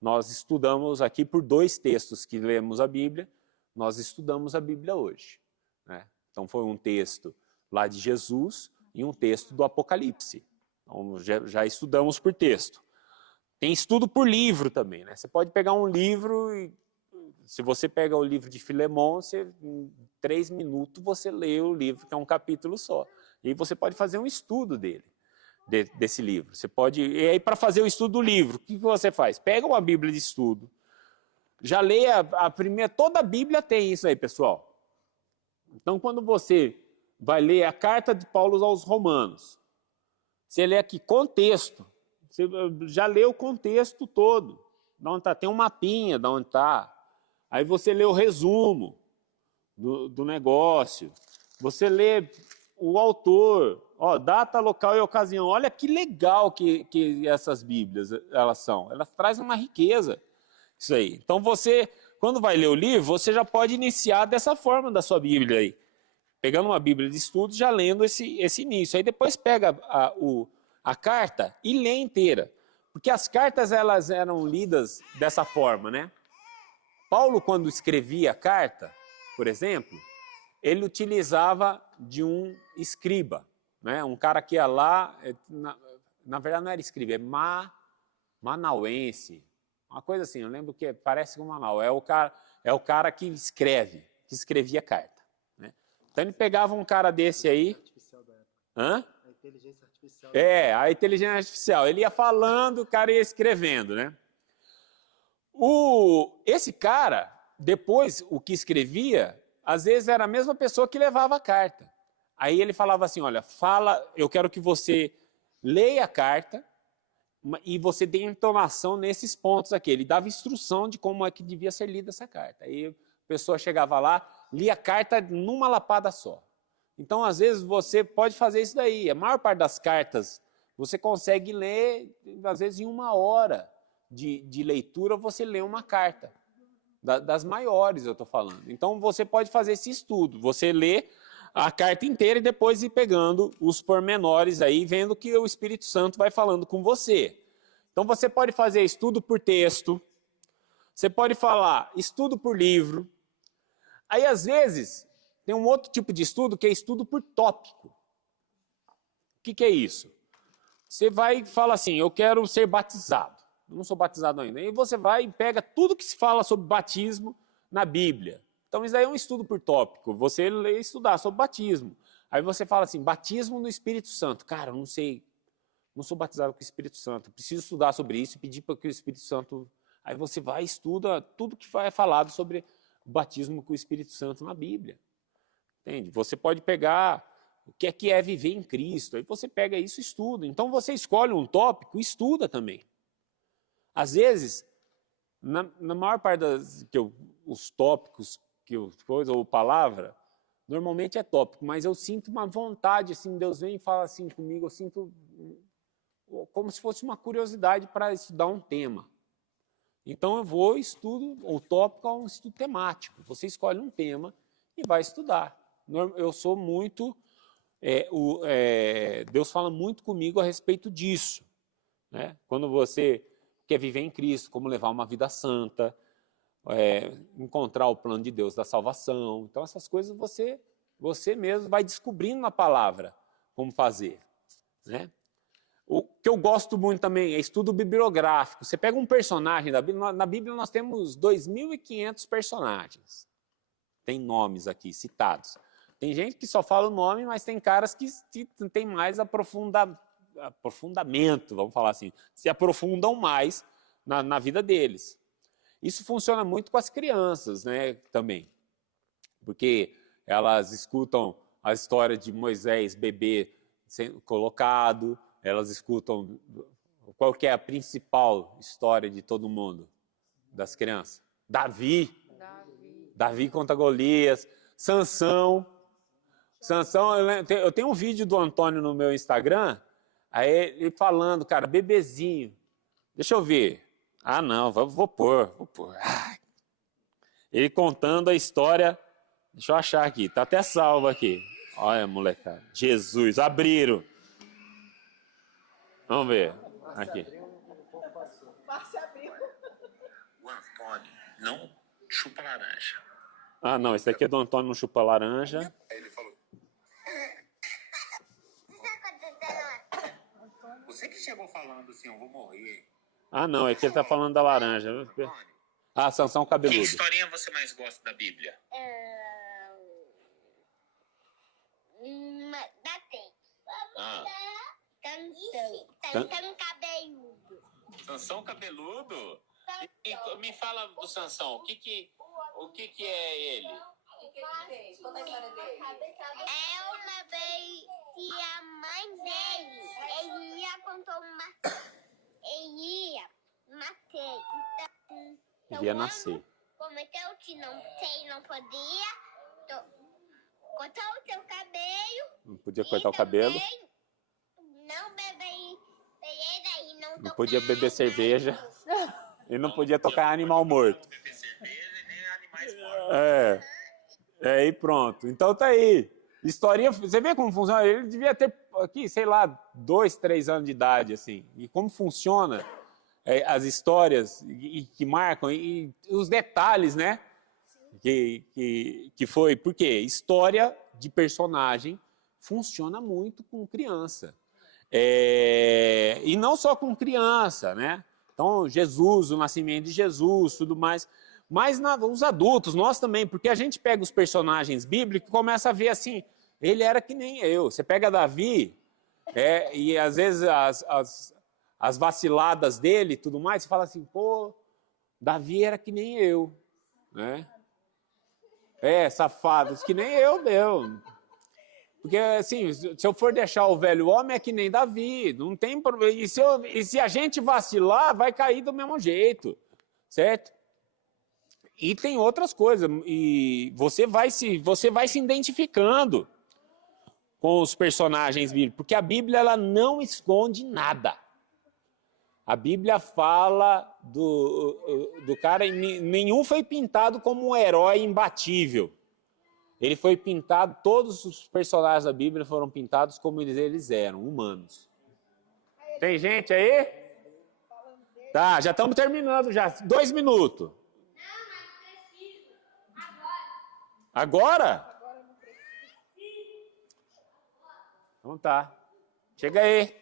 nós estudamos aqui por 2 textos que lemos a Bíblia. Nós estudamos a Bíblia hoje, né? Então, foi um texto lá de Jesus e um texto do Apocalipse. Então, já estudamos por texto. Tem estudo por livro também, né? Você pode pegar um livro e... Se você pega o livro de Filemão, em 3 minutos você lê o livro, que é um capítulo só. E você pode fazer um estudo desse livro. Você pode... E aí, para fazer o estudo do livro, o que você faz? Pega uma Bíblia de estudo, já lê a primeira... Toda a Bíblia tem isso aí, pessoal. Então, quando você vai ler a carta de Paulo aos Romanos, você lê aqui contexto. Você já lê o contexto todo. De onde tá? Tem um mapinha de onde está. Aí você lê o resumo do negócio, você lê o autor, data, local e ocasião. Olha que legal que essas Bíblias elas são. Elas trazem uma riqueza, isso aí. Então você, quando vai ler o livro, você já pode iniciar dessa forma da sua Bíblia aí. Pegando uma Bíblia de estudo, já lendo esse início. Aí depois pega a carta e lê inteira. Porque as cartas elas eram lidas dessa forma, né? Paulo, quando escrevia a carta, por exemplo, ele utilizava de um escriba, né? Um cara que ia lá, na verdade não era escriba, é manauense, uma coisa assim, eu lembro que parece com Manaus, é o cara que escrevia a carta, né? Então ele pegava um cara desse aí... Hã? A inteligência artificial. A inteligência artificial. Ele ia falando, o cara ia escrevendo, né? Esse cara, depois, o que escrevia, às vezes era a mesma pessoa que levava a carta. Aí ele falava assim, olha, eu quero que você leia a carta e você dê entonação nesses pontos aqui. Ele dava instrução de como é que devia ser lida essa carta. Aí a pessoa chegava lá, lia a carta numa lapada só. Então, às vezes, você pode fazer isso daí. A maior parte das cartas você consegue ler, às vezes, em 1 hora. De leitura, você lê uma carta, das maiores eu estou falando. Então, você pode fazer esse estudo, você lê a carta inteira e depois ir pegando os pormenores aí, vendo que o Espírito Santo vai falando com você. Então, você pode fazer estudo por texto, você pode falar estudo por livro. Aí, às vezes, tem um outro tipo de estudo que é estudo por tópico. O que é isso? Você vai e fala assim, eu quero ser batizado. Eu não sou batizado ainda. E você vai e pega tudo que se fala sobre batismo na Bíblia. Então, isso aí é um estudo por tópico. Você lê estudar sobre batismo. Aí você fala assim, batismo no Espírito Santo. Cara, eu não sei não sou batizado com o Espírito Santo, preciso estudar sobre isso e pedir para que o Espírito Santo... Aí você vai e estuda tudo que é falado sobre o batismo com o Espírito Santo na Bíblia. Entende? Você pode pegar o que é viver em Cristo, aí você pega isso e estuda. Então você escolhe um tópico e estuda também. Às vezes, na maior parte os tópicos ou palavra, normalmente é tópico, mas eu sinto uma vontade, assim, Deus vem e fala assim comigo, eu sinto como se fosse uma curiosidade para estudar um tema. Então eu vou e estudo, o tópico é um estudo temático. Você escolhe um tema e vai estudar. Eu sou muito... Deus fala muito comigo a respeito disso. Né? Quando você quer viver em Cristo, como levar uma vida santa, encontrar o plano de Deus da salvação. Então essas coisas você mesmo vai descobrindo na palavra como fazer. Né? O que eu gosto muito também é estudo bibliográfico. Você pega um personagem da Bíblia, na Bíblia nós temos 2.500 personagens. Tem nomes aqui citados. Tem gente que só fala o nome, mas tem caras que tem mais aprofundamento, vamos falar assim, se aprofundam mais na vida deles. Isso funciona muito com as crianças, né, também, porque elas escutam a história de Moisés, bebê sendo colocado, elas escutam qual que é a principal história de todo mundo, das crianças. Davi contra Golias, Sansão, eu tenho um vídeo do Antônio no meu Instagram, aí ele falando, cara, bebezinho, deixa eu ver. Ah, não, vou pôr. Ele contando a história, deixa eu achar aqui, tá até salvo aqui. Olha, molecada, Jesus, abriram. Vamos ver, aqui. O Antônio não chupa laranja. Ah, não, esse aqui é do Antônio não chupa laranja. Aí ele falou... Você que chegou falando assim, eu vou morrer. Ah, não, é que ele tá falando da laranja. Ah, Sansão cabeludo. Que historinha você mais gosta da Bíblia? Dá tempo. Ah. Sansão cabeludo. Sansão cabeludo? E me fala do Sansão, o que é ele? O que ele fez? Conta a história dele. É uma vez que a mãe dele, ele ia contar ele ia nascer. Então, Ele ia nascer. Cometeu que não podia cortar o seu cabelo. Não podia cortar o cabelo. Não beber cerveja e não podia beber cerveja. E não podia tocar animal morto. E pronto. Então tá aí. Historinha, você vê como funciona? Ele devia ter aqui, sei lá, 2, 3 anos de idade, assim. E como funciona as histórias que marcam, e os detalhes, né? Que foi. Por quê? História de personagem funciona muito com criança. E não só com criança, né? Então, Jesus, o nascimento de Jesus, tudo mais. Mas os adultos, nós também, porque a gente pega os personagens bíblicos e começa a ver assim, ele era que nem eu. Você pega Davi, e às vezes as vaciladas dele e tudo mais, você fala assim, pô, Davi era que nem eu, né? Safados, que nem eu, meu. Porque, assim, se eu for deixar o velho homem, é que nem Davi, não tem problema. E se a gente vacilar, vai cair do mesmo jeito, certo? E tem outras coisas, e você vai se identificando com os personagens bíblicos, porque a Bíblia ela não esconde nada. A Bíblia fala do cara, nenhum foi pintado como um herói imbatível. Ele foi pintado, todos os personagens da Bíblia foram pintados como eles eram, humanos. Tem gente aí? Tá, já estamos terminando já, 2 minutos. Agora? Então tá. Chega aí.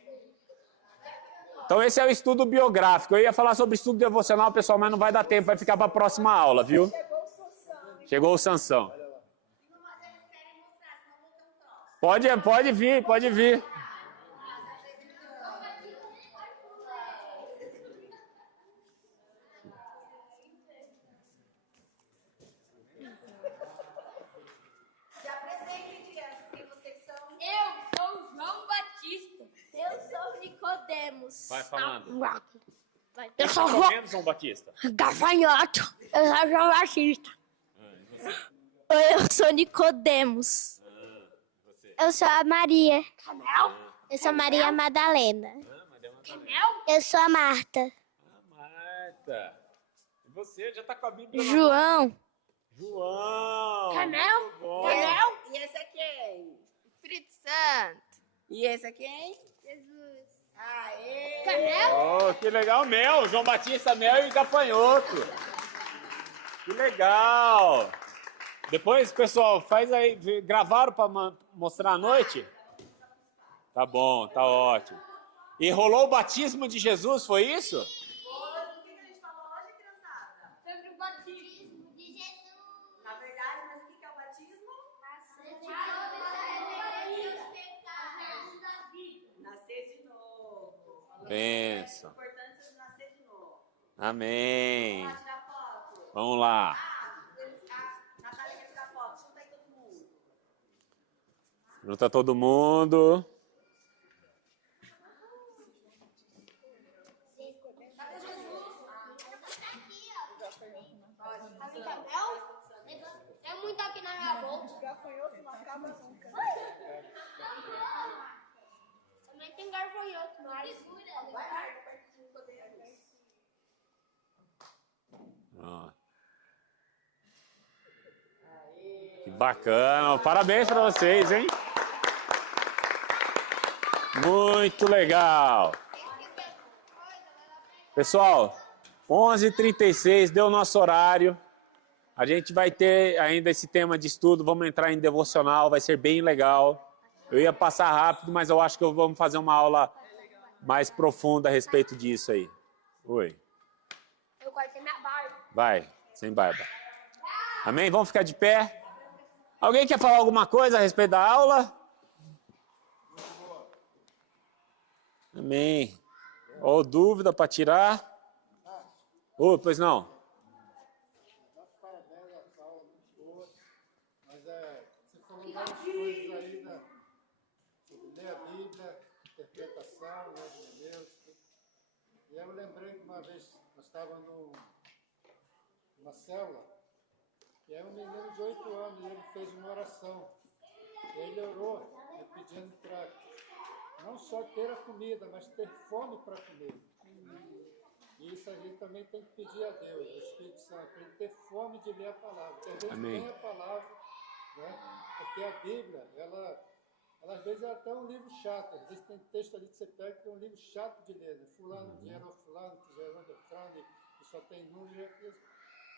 Então esse é o estudo biográfico. Eu ia falar sobre estudo devocional, pessoal, mas não vai dar tempo, vai ficar para a próxima aula, viu? Chegou o Sansão. Pode vir. Nicodemos. Vai falando. Eu sou Tá comendo, João Batista? gafanhoto. Eu sou João Batista. E você? Eu sou Nicodemos. Você? Eu sou a Maria. Eu sou Maria Madalena. Maria Madalena. Eu sou a Marta. Marta. E você já tá com a Bíblia na João. João. Canel? Muito bom. Canel? E esse é quem? Espírito Santo. E esse é quem? Jesus. Aê! Canel? Oh, que legal. Mel. João Batista, Mel e gafanhoto. Que legal. Depois, pessoal, faz aí. Gravaram para mostrar à noite? Tá bom, tá ótimo. E rolou o batismo de Jesus, foi isso? O que a gente falou hoje, criançada? Sobre o batismo de Jesus. Na verdade, mas o que é o batismo? Nascer de novo. Benção. É importante nascer de novo. Amém. Vamos tirar foto? Vamos lá. A Natália quer tirar foto. Junta aí todo mundo. Junta todo mundo. Cadê Jesus? É muito aqui na minha bolsa. Gafanhoto não acaba nunca. Também tem gafanhoto, mas... Ó. Que bacana. Parabéns para vocês, hein? Muito legal. Pessoal, 11h36, deu o nosso horário. A gente vai ter ainda esse tema de estudo, vamos entrar em devocional, vai ser bem legal. Eu ia passar rápido, mas eu acho que vamos fazer uma aula mais profunda a respeito disso aí. Oi. Eu cortei minha barba. Vai, sem barba. Amém? Vamos ficar de pé? Alguém quer falar alguma coisa a respeito da aula? Amém. Ou dúvida para tirar? Pois não. Parabéns, a aula muito boa. Mas você falou várias coisas aí sobre ler a Bíblia, interpretação, né, de Deus. E eu lembrei que uma vez nós estávamos numa célula, e aí um menino de 8 anos, ele fez uma oração. E ele orou, pedindo para não só ter a comida, mas ter fome para comer. E isso a gente também tem que pedir a Deus, o Espírito Santo, para ele ter fome de ler a palavra. Porque às vezes tem a palavra, né? Porque a Bíblia, ela às vezes é até um livro chato. Às vezes tem texto ali que você pega que é um livro chato de ler. Né? Fulano que gerou fulano, que gerou Beltrano, e só tem número.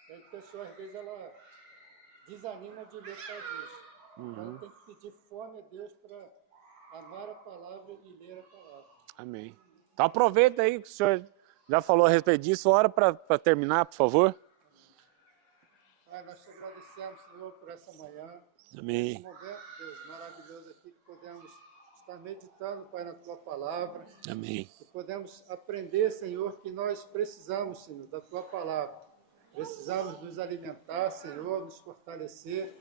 E a pessoa, às vezes, ela desanima de ler por causa disso. Então tem que pedir fome a Deus para amar a palavra e ler a palavra. Amém. Então aproveita aí que o senhor já falou a respeito disso. Ora para terminar, por favor. Pai, nós te agradecemos, Senhor, por essa manhã. Amém. Esse momento, Deus, maravilhoso aqui, que podemos estar meditando, Pai, na Tua palavra. Amém. E podemos aprender, Senhor, que nós precisamos, Senhor, da Tua palavra. Precisamos nos alimentar, Senhor, nos fortalecer.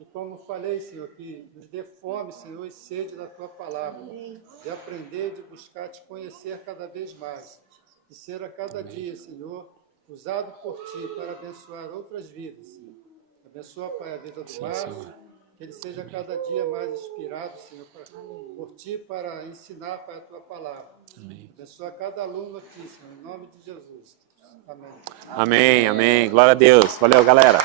E como falei, Senhor, que nos dê fome, Senhor, e sede da Tua palavra. De aprender, de buscar Te conhecer cada vez mais. De ser a cada dia, Senhor, usado por Ti para abençoar outras vidas, Senhor. Abençoa, Pai, a vida do Márcio, que ele seja cada dia mais inspirado, Senhor, por Ti para ensinar, Pai, a Tua palavra. Amém. Abençoa cada aluno aqui, Senhor, em nome de Jesus. Amém. Amém, amém. Glória a Deus. Valeu, galera.